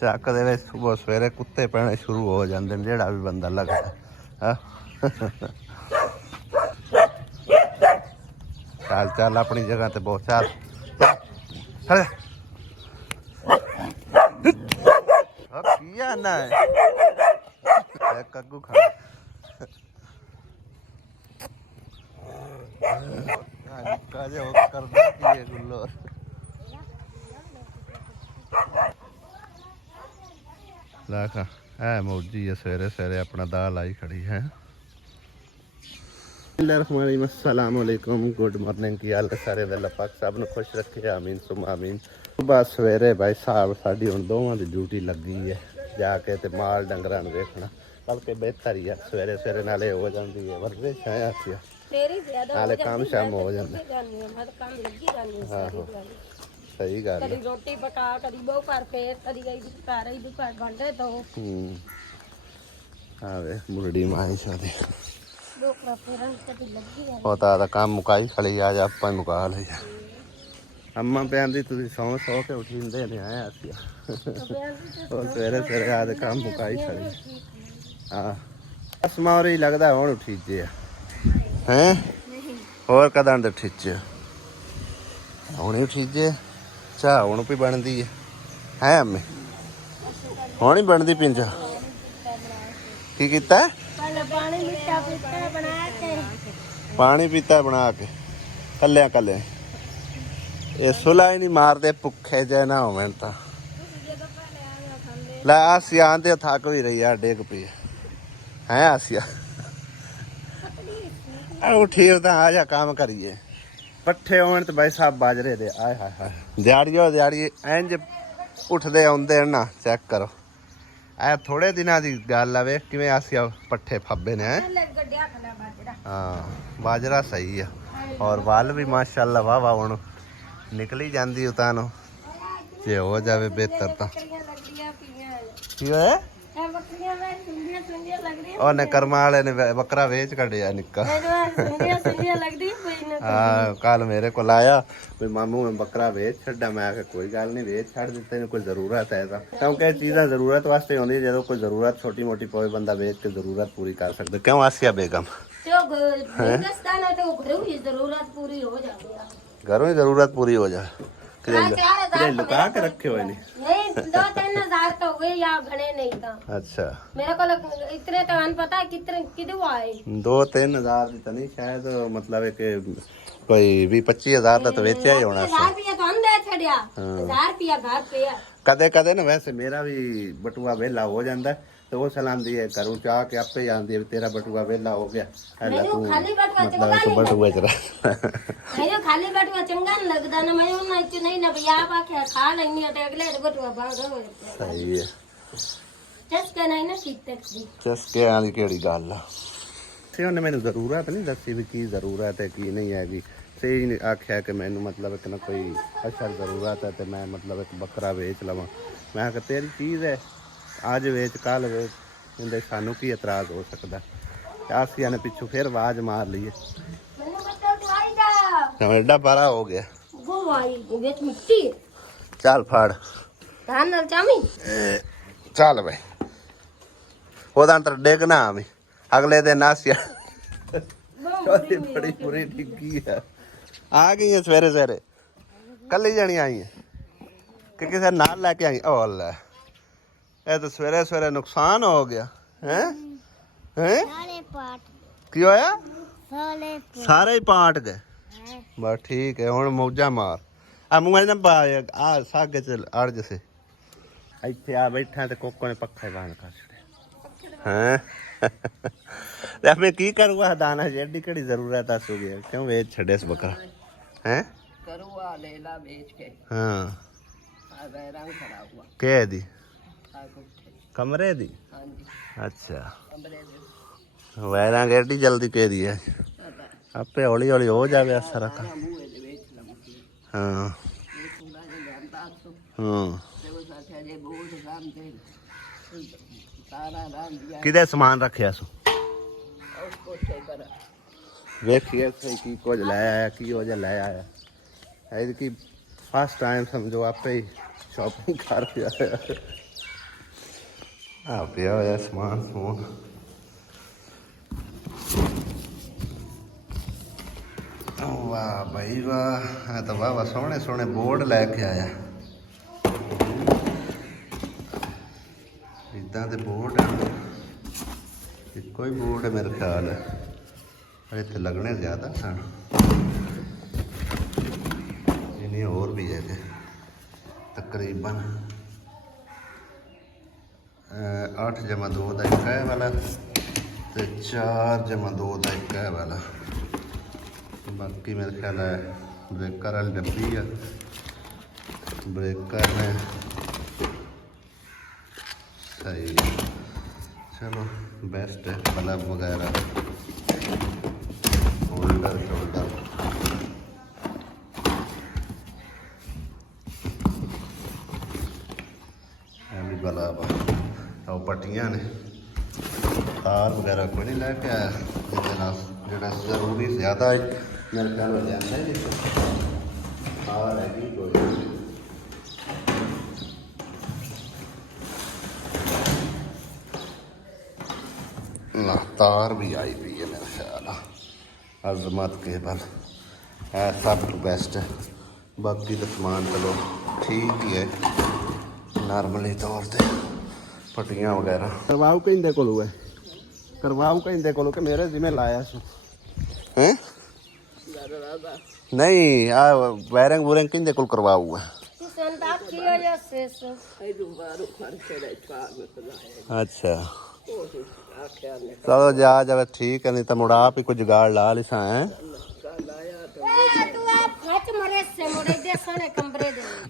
ਚੱਕ ਦੇ ਵਿੱਚ ਸੁਬਹ ਸਵੇਰੇ ਕੁੱਤੇ ਪੈਣੇ ਸ਼ੁਰੂ ਹੋ ਜਾਂਦੇ ਨੇ ਜਿਹੜਾ ਵੀ ਬੰਦਾ ਲੱਗਦਾ ਹਾਂ। ਚੱਲ ਚੱਲ ਆਪਣੀ ਜਗ੍ਹਾ ਤੇ ਬਹੁਤ ਚੱਲ ਚੱਲ ਕੀ ਆਨਾ ਹੈ ਕੱਗੂ ਖਾ ਨਿੱਕਾ ਜਿਹਾ ਉਹ ਕਰਦਾ ਕੀ ਹੈ ਗੁੱਲੋ ਲਾਖਾ ਹੈ ਮੌਜੀ ਹੈ ਸਵੇਰੇ ਸਵੇਰੇ ਆਪਣਾ ਦਾਲ ਲਾਈ ਖੜੀ ਹੈ। अस्सलामुअलैकुम गुड मॉर्निंग की हाल सारे वेला पाक सब ਨੂੰ खुश रखे आमीन सुम आमीन। बस सवेरे भाई साहब साड़ी हुण दोवां दी ड्यूटी लगी है जाके ते माल डंगरां ਨੂੰ देखना बल्कि बेहतर ही है सवेरे सवेरे नाले हो जाती है वर्जिश है आखिया नाले काम शाम हो जाता सही गल कदी रोटी पका कदी बहु कर फेर कदी गई दुकान ही दुकान बंदे तो आवे मुरड़ी माई सादे होता था काम मुकाई खड़ी आज आप मुका ली अम्मा भैन दी तुसीं सौ सौ के उठींदे ने आए और सवेरे सवेरे आज काम मुकाई खड़ी हाँ बस मोर ही लगता हुण उठीजे हैं होर कदां दे उठीजे हुण ही उठीजे चाह हुण भी बनदी है अम्मी हुण ही बनदी पिंजा की कीता पानी पीता बना के कलिया कलिया ये सुला ही नहीं मारते भुखे जे ना हो तो ला आसिया आंदे थक भी रही है डेग पी है आसिया उठी आ जा काम करिए पट्ठे होने तो भाई साहब बाजरे दे आए हाय हाय दिहाड़ियों दिहाड़ी इंज उठते आते ना चेक करो ए थोड़े दिनों की गल आवे किवें आसिया पट्ठे फब्बे ने हाँ बाजरा सही है और वाल भी माशाअल्लाह वाह वाह हुण निकली जाती उतानो जे हो जावे बेहतर तो की होया ਉਹਨੇ ਕਰਮਾ ਵਾਲੇ ਨੇ ਬੱਕਰਾ ਵੇਚ ਕੱਢਿਆ ਨਿੱਕਾ ਹਾਂ ਕੱਲ ਮੇਰੇ ਕੋਲ ਆਇਆ ਵੀ ਮਾਮੂ ਮੈਂ ਬੱਕਰਾ ਵੇਚ ਛੱਡਾ ਮੈਂ ਕਿਹਾ ਕੋਈ ਗੱਲ ਨਹੀਂ ਵੇਚ ਛੱਡ ਦਿੱਤੇ ਨੇ ਕੋਈ ਜ਼ਰੂਰਤ ਹੈ ਤਾਂ ਕਿਉਂਕਿ ਚੀਜ਼ਾਂ ਜ਼ਰੂਰਤ ਵਾਸਤੇ ਹੁੰਦੀ ਜਦੋਂ ਕੋਈ ਜ਼ਰੂਰਤ ਛੋਟੀ ਮੋਟੀ ਪਵੇ ਬੰਦਾ ਵੇਚ ਕੇ ਜ਼ਰੂਰਤ ਪੂਰੀ ਕਰ ਸਕਦਾ ਕਿਉਂ ਆਸਿਆ ਬੇਗਮ घरों ही जरूरत पूरी हो जाए लुका के रखे हुए नहीं 2-3 हज़ार तो हुए या घने नहीं था अच्छा मेरे को इतने तो पता है कितने किदू आए 2-3 हज़ार तो नहीं शायद मतलब है कि कोई 20-25 हज़ार का तो बेचा ही होना 1000 रुपया तो हम दे छड़िया 1000 रुपया घर पे कदे कदे ना वैसे मेरा भी बटुआ वेला हो जाता है तो वो सलांदी है करूँ चाह के आपे ही आंदी है तेरा बटुआ वेला हो गया खाली बटुआ च खाली बटुआ चंगा नहीं लगदा ना मैं उन्ना च नहीं ना भैया आप आखे खा लेनी है अगले बटुआ बाग हो सही है चस्के नहीं ना सीते चस्के वाली केड़ी गल आ से उन्हें मैंने जरूरत नहीं दसी भी की जरूरत है की नहीं हैगी सही आख्या कि मैनू मतलब एक ना कोई अच्छा जरूरत है तो मैं मतलब एक बकरा बेच लवां मैं कहा तेरी चीज़ है आज वेच कल वेच कहते सानू की एतराज हो सकता आसिया ने पिछू फिर आवाज मार ली एडा बारा हो गया चल फड़ चल भाई ओदा अंतर डिगना आवी अगले दिन आसिया बड़ी बुरी डिगी है आ गई है सवेरे सवेरे कल ही जानी आई है कि किसी नाल लैके आई ओ लै ਇਹ ਤਾਂ ਸਵੇਰੇ ਸਵੇਰੇ ਨੁਕਸਾਨ ਹੋ ਗਿਆ ਹੈ ਕੀ ਹੋਇਆ ਸਾਰੇ ਹੀ ਪਾਟ ਗਏ ਬਸ ਠੀਕ ਹੈ ਹੁਣ ਮੌਜਾਂ ਮਾਰ ਆ ਮੂੰਹ ਨਾ ਪਾ ਆ ਸਾਗੇ ਚ ਅੜ ਜਸੇ ਇੱਥੇ ਆ ਬੈਠਾ ਤੇ ਕੋਕੋ ਨੇ ਪੱਖਾ ਬੰਦ ਕਰ ਛੜਿਆ ਹੈ ਤੇ ਮੈਂ ਕੀ ਕਰੂਗਾ ਦਾਣਾ ਜਿਹੜੀ ਕਿਹੜੀ ਜ਼ਰੂਰਤ ਆ ਸੋ ਗਿਆ ਕਿਉਂ ਵੇਚ ਛੱਡੇ ਇਸ ਬੱਕਰਾ ਹੈ ਕਰੂਆ ਲੈ ਲਾ ਵੇਚ ਕੇ ਹਾਂ ਆ ਬੈਰੰਗ ਖੜਾ ਹੁਆ ਕੇ ਦੀ कमरे दी अच्छा वैरा एडी जल्दी कह दी है आपे हौली हौली हो जाए असर हाँ किदे समान रखे सो वेखिए सही की कुछ लै आया की हो जा लै आया की फर्स्ट टाइम समझो आपे ही शॉपिंग कर ਆ ਪਿਆ ਹੋਇਆ ਸਮਾਨ ਸਮੂਨ। ਵਾਹ ਭਾਈ ਵਾਹ, ਆ ਤਾਂ ਵਾਹ ਸੋਹਣੇ ਸੋਹਣੇ ਬੋਰਡ ਲੈ ਕੇ ਆਇਆ। ਇਦਾਂ ਦੇ ਬੋਰਡ ਇੱਕੋ ਹੀ ਬੋਰਡ ਹੈ ਮੇਰੇ ਖਿਆਲ ਹੈ। ਇੱਥੇ ਲੱਗਣੇ ਜ਼ਿਆਦਾ ਸਨ, ਇਹਨੀ ਹੋਰ ਵੀ ਹੈ ਤਕਰੀਬਨ 8+2 ਦਾ ਇੱਕ ਹੈ ਵਾਲਾ ਤੇ 4+2 ਦਾ ਇੱਕ ਹੈ ਵਾਲਾ। ਬਾਕੀ ਮੇਰੇ ਖਿਆਲ ਹੈ ਬ੍ਰੇਕਰ ਵਾਲੀ ਡੱਬੀ ਆ, ਬ੍ਰੇਕਰ ਨੇ सही है। चलो बेस्ट है। बल्ब वगैरह, होल्डर शोल्डर, भी बल्ब और पट्टियां ने, तार वगैरह कोई नहीं लैके आया जो जरूरी ज़्यादा मेरे ख्याल में जाता ही नहीं। तार है कोई ना, तार भी आई हुई है मेरा ख्याल। अजमत केबल है सब तो बेस्ट है। बाकी तो समान चलो ठीक ही है नॉर्मली तौर पर। पट्टियां वगैरह करवाओ कहते को है, करवाओ कहते को कि मेरे जिम्मे लाया सू हैं नहीं। आ वायरिंग वूरिंग कहते को करवाऊ है। अच्छा चलो जा जावे ठीक है, नहीं तो मुड़ा आप ही कोई जुगाड़ ला लिसा है।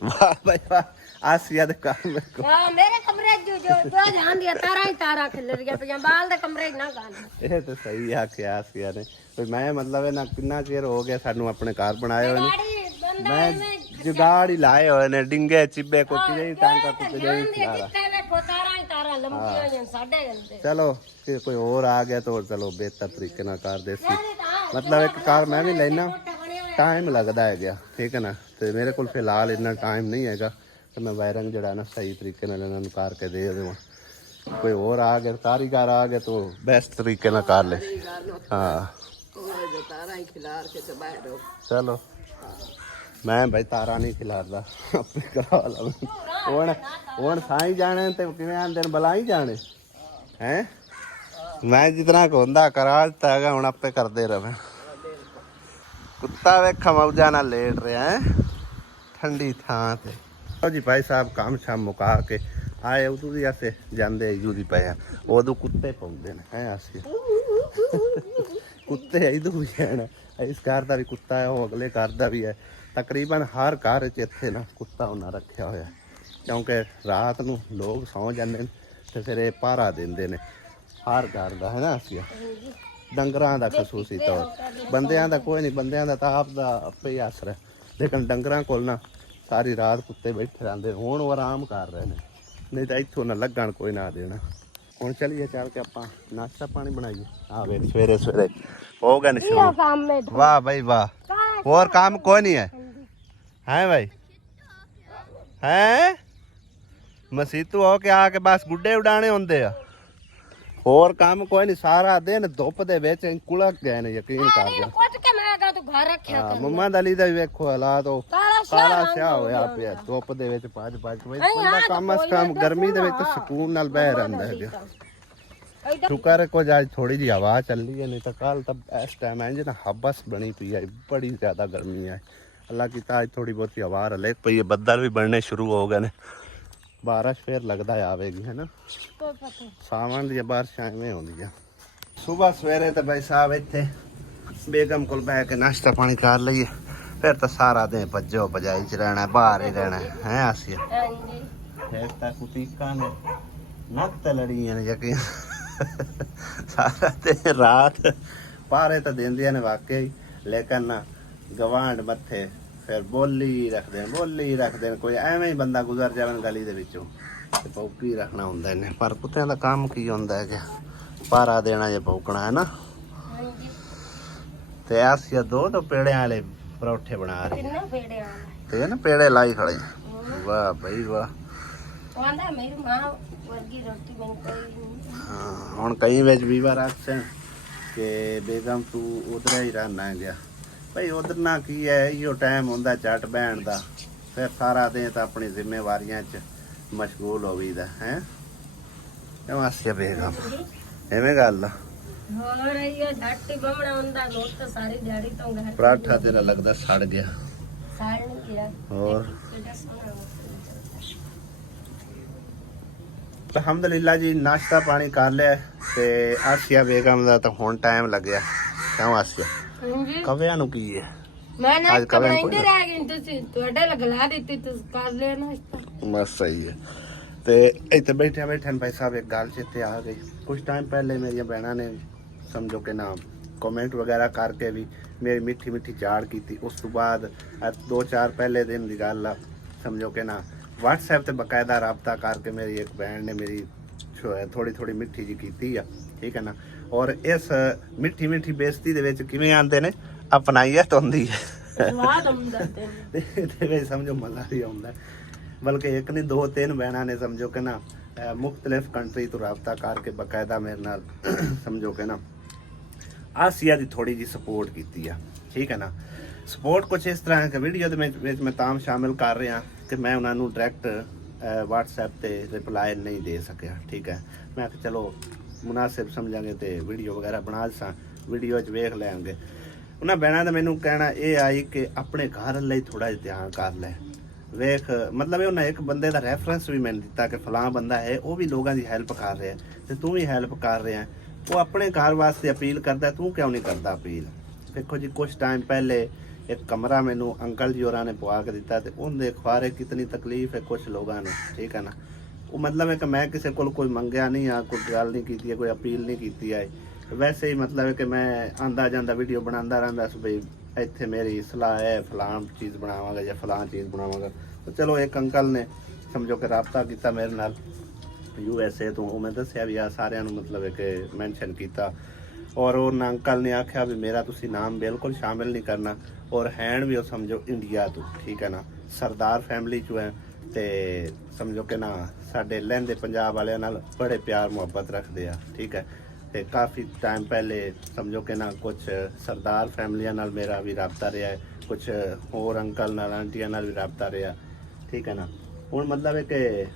वाह भाई वाह, आसिया दे काम में को मेरे कमरे जो ध्यान दिया तारा ही तारा खिल रही पे बाल दे कमरे ना गाल। ये तो सही आखिया आसिया ने। कोई मैं मतलब है ना कितना चेर हो गया सानू अपने घर बनाए हुए ने, मैं जुगाड़ ही लाए हुए ने, डिंगे चिब्बे को किजे टांका को किजे चलो फिर कोई और आ गया तो चलो बेहतर तरीके ना कर दे। मतलब एक कार मैं भी लेना टाइम लगता है गया, ठीक है ना। तो मेरे को फिलहाल इतना टाइम नहीं है तो मैं वायरिंग जड़ा ना सही तरीके इन्होंने कार के दे देव। कोई और आ गया कारीगर आ गया तो बेस्ट तरीके ना कर ले। हाँ चलो मैं भाई तारा नहीं खिलाता अपने करा ला हूँ साई जाने तो किवें दिन बला ही जाने हैं। मैं जितना को होंदा करा दिता है हूँ आपे करते रहे। कुत्ता वेखा मौजा ना लेट रहा है ठंडी थां ते। तो जी भाई साहब काम शाम मुका के आए उदू भी ऐसे जाते इजू दी पे उदू कुत्ते पौंदे ने हैं असी कुत्ते इदू भी है ना, इस घर का भी कुत्ता है, वो अगले घर का भी है। तकरीबन हर घर च इत्थे ना कुत्ता उन्हें रखा होया, क्योंकि रात नूं लोग सौ जाते हैं तो फिर ये पहरा देंदे ने हर घर का है ना। असी डंगरां दा खसूसी तौर, बंदियां दा कोई नहीं, बंदियां दा तां आप दा आपे ही असर है, लेकिन डंगरां कोल ना सारी रात कुत्ते बैठे रहते। हुण वो आराम कर रहे हैं, नहीं तो इत्थों ना लगन कोई ना देना। हुण चलिए चल के आपां नाश्ता पानी बनाइए। आवे सवेरे सवेरे हो गया नहीं। वाह भाई वाह, और काम कोई नहीं है हैं भाई हैं। मसीतू हो के आके बस गुड्डे उड़ाने होंदे आ, और काम कोई नहीं। सारा दिन धुप दे विच कुलक गए ने, यकीन कर जा। मुहम्मद अली दा वेखो हालात काला स्या होया पिया धुप दे विच भज भज के। बंदा कम अस कम गर्मी दे विच सुकून नाल बह रहिंदा है। शुक्र है कुछ आज थोड़ी जी हवा चल रही है, नहीं तो कल तब इस टाइम है ना हबस बनी पी है, बड़ी ज़्यादा गर्मी है। अल्लाह की आज थोड़ी बहुत हवा रले पई है, बदल भी बनने शुरू हो गए ने, बारिश फिर लगता है आवेगी है ना। सावन दी बारिश एवें होंदी है। सुबह सवेरे तो भाई साहब इत्थे बेगम कोल बह के नाश्ता पानी कर लईए, फिर तो सारा दिन भज्जो भजाई च रहना, बाहर ही रहना है। आसिया फिर तक कुतीका ने नक लड़ी ने यकीन सारा दिन रात पारे तो देंदियां ने वाकई, लेकिन ना गवांड मत्थे फिर बोली रखते हैं। कोई एवं ही बंदा गुजर जाए गली दे विचों ते भौंकी रखना हुंदा इन्हें, पर कुत्तियां दा काम की हुंदा है कि पारा देना या भौंकना है ना। ते आसिया दो तो पेड़े वाले परोठे बना रही ते ना पेड़े लाई खड़े। वाह भाई वाह, मेरी मां ਵਰਗੀ ਰੋਟੀ ਮੈਨੂੰ ਕੋਈ ਨਹੀਂ। ਹਾਂ ਹੁਣ ਕਈ ਵਿੱਚ ਵੀ ਵਾਰ ਆਖਣ ਕਿ ਬੇਗਮ ਤੂੰ ਉਧਰ ਹੀ ਰਹਿਣਾ ਗਿਆ ਭਾਈ। ਉਧਰ ਨਾ ਕੀ ਹੈ, ਇਹੋ ਟਾਈਮ ਹੁੰਦਾ ਝੱਟ ਬਹਿਣ ਦਾ, ਫਿਰ ਸਾਰਾ ਦਿਨ ਤਾਂ ਆਪਣੀ ਜ਼ਿੰਮੇਵਾਰੀਆਂ 'ਚ ਮਸ਼ਗੂਲ ਹੋ ਵੀਦਾ ਹੈ। ਕਿਉਂ ਆਸਿਆ ਬੇਗਮ ਐਵੇਂ ਗੱਲ ਆ? ਹੋਰ ਇਹ ਝੱਟ ਹੀ ਬਮਣਾ ਹੁੰਦਾ, ਲੋਕ ਤਾਂ ਸਾਰੀ ਦਿਹਾੜੀ ਤੋਂ ਘਰ ਪਰਾਠਾ ਤੇਰਾ ਲੱਗਦਾ ਸੜ ਗਿਆ। ਸਾੜ ਨਹੀਂ ਗਿਆ। ਹੋਰ ਕਿਹੜਾ ਸੋਹਣਾ ਅਲਹਮਦੁਲਿਲਾ ਜੀ ਨਾਸ਼ਤਾ ਪਾਣੀ ਕਰ ਲਿਆ ਤੇ ਆਸਿਆ ਬੇਗਮ ਦਾ ਤਾਂ ਹੁਣ ਟਾਈਮ ਲੱਗਿਆ। ਕਿਉਂ ਆਸਿਆ ਹਾਂਜੀ ਕਵਿਆਂ ਨੂੰ ਕੀ ਹੈ? ਮੈਂ ਨਾ ਅੱਜ ਕਵਿਆਂ ਨੂੰ ਕਮਾਈਂਦੇ ਰਹਿ ਗਈ, ਤੁਸੀਂ ਤੁਹਾਡੇ ਲਗਲਾ ਦਿੱਤੀ, ਤੁਸੀਂ ਕਰ ਲਿਆ ਨਾਸ਼ਤਾ। ਬਸ ਸਹੀ ਹੈ। ਤੇ ਇੱਥੇ ਬੈਠਿਆਂ ਬੈਠਿਆਂ ਭਾਈ ਸਾਹਿਬ ਇੱਕ ਗੱਲ ਚੇਤੇ ਆ ਗਈ। ਕੁਝ ਟਾਈਮ ਪਹਿਲੇ ਮੇਰੀਆਂ ਭੈਣਾਂ ਨੇ ਸਮਝੋ ਕਿ ਨਾ ਕਮੈਂਟ ਵਗੈਰਾ ਕਰਕੇ ਵੀ ਮੇਰੀ ਮਿੱਠੀ ਮਿੱਠੀ ਝਾੜ ਕੀਤੀ। ਉਸ ਤੋਂ ਬਾਅਦ 2-4 ਪਹਿਲੇ ਦਿਨ ਦੀ ਗੱਲ ਆ, ਸਮਝੋ ਕਿ ਨਾ WhatsApp ਤੇ ਬਕਾਇਦਾ ਰਾਬਤਾ ਕਰਕੇ ਮੇਰੀ ਇੱਕ ਭੈਣ ਨੇ ਮੇਰੀ ਥੋੜੀ ਥੋੜੀ ਮਿੱਠੀ ਜੀ ਕੀਤੀ ਆ, ਠੀਕ ਹੈ ਨਾ। ਔਰ ਇਸ ਮਿੱਠੀ ਮਿੱਠੀ ਬੇਇੱਜ਼ਤੀ ਦੇ ਵਿੱਚ ਕਿਵੇਂ ਆਉਂਦੇ ਨੇ, ਅਪਣਾਈਅਤ ਹੁੰਦੀ ਹੈ ਸਵਾਦ ਹੁੰਦਾ ਤੇ ਇਹਦੇ ਵਿੱਚ ਸਮਝੋ ਮਜ਼ਾ ਵੀ ਆਉਂਦਾ। ਬਲਕਿ ਇੱਕ ਨਹੀਂ 2-3 ਭੈਣਾਂ ਨੇ ਸਮਝੋ ਕਿ ਨਾ ਮੁਖਤਲਿਫ ਕੰਟਰੀ ਤੋਂ ਰਾਬਤਾ ਕਰਕੇ ਬਕਾਇਦਾ ਮੇਰੇ ਨਾਲ ਸਮਝੋ ਕਿ ਨਾ ਆਸੀਆ ਦੀ ਥੋੜੀ ਜੀ ਸਪੋਰਟ ਕੀਤੀ ਆ, ਠੀਕ ਹੈ ਨਾ। ਸਪੋਰਟ ਕੁਛ ਇਸ ਤਰ੍ਹਾਂ ਹੈ ਕਿ ਵੀਡੀਓ ਦੇ ਵਿੱਚ ਮੈਂ ਤਾਂ ਸ਼ਾਮਿਲ ਕਰ ਰਿਹਾ ਕਿ ਮੈਂ ਉਹਨਾਂ ਨੂੰ ਡਾਇਰੈਕਟ WhatsApp ਤੇ ਰਿਪਲਾਈ ਨਹੀਂ ਦੇ ਸਕਿਆ, ਠੀਕ ਹੈ। ਮੈਂ ਕਿਹਾ ਚਲੋ ਮੁਨਾਸਿਬ ਸਮਝਾਂਗੇ ਤੇ ਵੀਡੀਓ ਵਗੈਰਾ ਬਣਾ ਸਾਂ, ਵੀਡੀਓ 'ਚ ਵੇਖ ਲੈਣਗੇ। ਉਹਨਾਂ ਭੈਣਾਂ ਦਾ ਮੈਨੂੰ ਕਹਿਣਾ ਇਹ ਆਈ ਕਿ ਆਪਣੇ ਘਰ ਲਈ ਥੋੜਾ ਜਿਹਾ ਧਿਆਨ ਕਰ ਲੈ, ਵੇਖ ਮਤਲਬ ਉਹਨਾਂ ਇੱਕ ਬੰਦੇ ਦਾ ਰੈਫਰੈਂਸ ਵੀ ਮੈਨੂੰ ਦਿੱਤਾ ਕਿ ਫਲਾਂ ਬੰਦਾ ਹੈ, ਉਹ ਵੀ ਲੋਕਾਂ ਦੀ ਹੈਲਪ ਕਰ ਰਿਹਾ ਤੇ ਤੂੰ ਵੀ ਹੈਲਪ ਕਰ ਰਿਹਾ। ਉਹ ਆਪਣੇ ਘਰ ਵਾਸਤੇ ਅਪੀਲ ਕਰਦਾ, ਤੂੰ ਕਿਉਂ ਨਹੀਂ ਕਰਦਾ ਅਪੀਲ? ਦੇਖੋ ਜੀ ਕੁਛ ਟਾਈਮ ਪਹਿਲੇ ਇੱਕ ਕਮਰਾ ਮੈਨੂੰ ਅੰਕਲ ਜੀ ਹੋਰਾਂ ਨੇ ਪਵਾ ਕੇ ਦਿੱਤਾ ਤੇ ਉਹਦੇ ਖੁਆਰੇ ਕਿਤਨੀ ਤਕਲੀਫ ਹੈ ਕੁਛ ਲੋਕਾਂ ਨੂੰ, ਠੀਕ ਹੈ ਨਾ। ਉਹ ਮਤਲਬ ਹੈ ਕਿ ਮੈਂ ਕਿਸੇ ਕੋਲ ਕੋਈ ਮੰਗਿਆ ਨਹੀਂ ਆ, ਕੋਈ ਗੱਲ ਨਹੀਂ ਕੀਤੀ ਹੈ, ਕੋਈ ਅਪੀਲ ਨਹੀਂ ਕੀਤੀ ਹੈ। ਵੈਸੇ ਹੀ ਮਤਲਬ ਹੈ ਕਿ ਮੈਂ ਆਂਦਾ ਜਾਂਦਾ ਵੀਡੀਓ ਬਣਾਉਂਦਾ ਰਹਿੰਦਾ ਸੀ ਬਈ ਇੱਥੇ ਮੇਰੀ ਸਲਾਹ ਹੈ ਫਲਾਂ ਚੀਜ਼ ਬਣਾਵਾਂਗਾ ਜਾਂ ਫਲਾਂ ਚੀਜ਼ ਬਣਾਵਾਂਗਾ। ਤਾਂ ਚਲੋ ਇੱਕ ਅੰਕਲ ਨੇ ਸਮਝੋ ਕਿ ਰਾਬਤਾ ਕੀਤਾ ਮੇਰੇ ਨਾਲ USA ਤੋਂ। ਉਹ ਮੈਂ ਦੱਸਿਆ ਵੀ ਆ ਸਾਰਿਆਂ ਨੂੰ ਮਤਲਬ ਹੈ ਕਿ ਮੈਂਸ਼ਨ ਕੀਤਾ। ਔਰ ਉਹ ਅੰਕਲ ਨੇ ਆਖਿਆ ਵੀ ਮੇਰਾ ਤੁਸੀਂ ਨਾਮ ਬਿਲਕੁਲ ਸ਼ਾਮਿਲ ਨਹੀਂ ਕਰਨਾ, ਔਰ ਹੈਣ ਵੀ ਉਹ ਸਮਝੋ ਇੰਡੀਆ ਤੋਂ, ਠੀਕ ਹੈ ਨਾ, ਸਰਦਾਰ ਫੈਮਿਲੀ ਚੋਂ ਹੈ ਤੇ ਸਮਝੋ ਕਿ ਨਾ ਸਾਡੇ ਲਹਿੰਦੇ ਪੰਜਾਬ ਵਾਲਿਆਂ ਨਾਲ ਬੜੇ ਪਿਆਰ ਮੁਹੱਬਤ ਰੱਖਦੇ ਆ, ਠੀਕ ਹੈ। ਤੇ ਕਾਫੀ ਟਾਈਮ ਪਹਿਲੇ ਸਮਝੋ ਕਿ ਨਾ ਕੁਝ ਸਰਦਾਰ ਫੈਮਲੀਆਂ ਨਾਲ ਮੇਰਾ ਵੀ ਰਾਬਤਾ ਰਿਹਾ ਹੈ, ਕੁਝ ਹੋਰ ਅੰਕਲ ਨਾਲ ਆਂਟੀਆਂ ਨਾਲ ਵੀ ਰਾਬਤਾ ਰਿਹਾ, ਠੀਕ ਹੈ ਨਾ। ਹੁਣ ਮਤਲਬ ਹੈ ਕਿ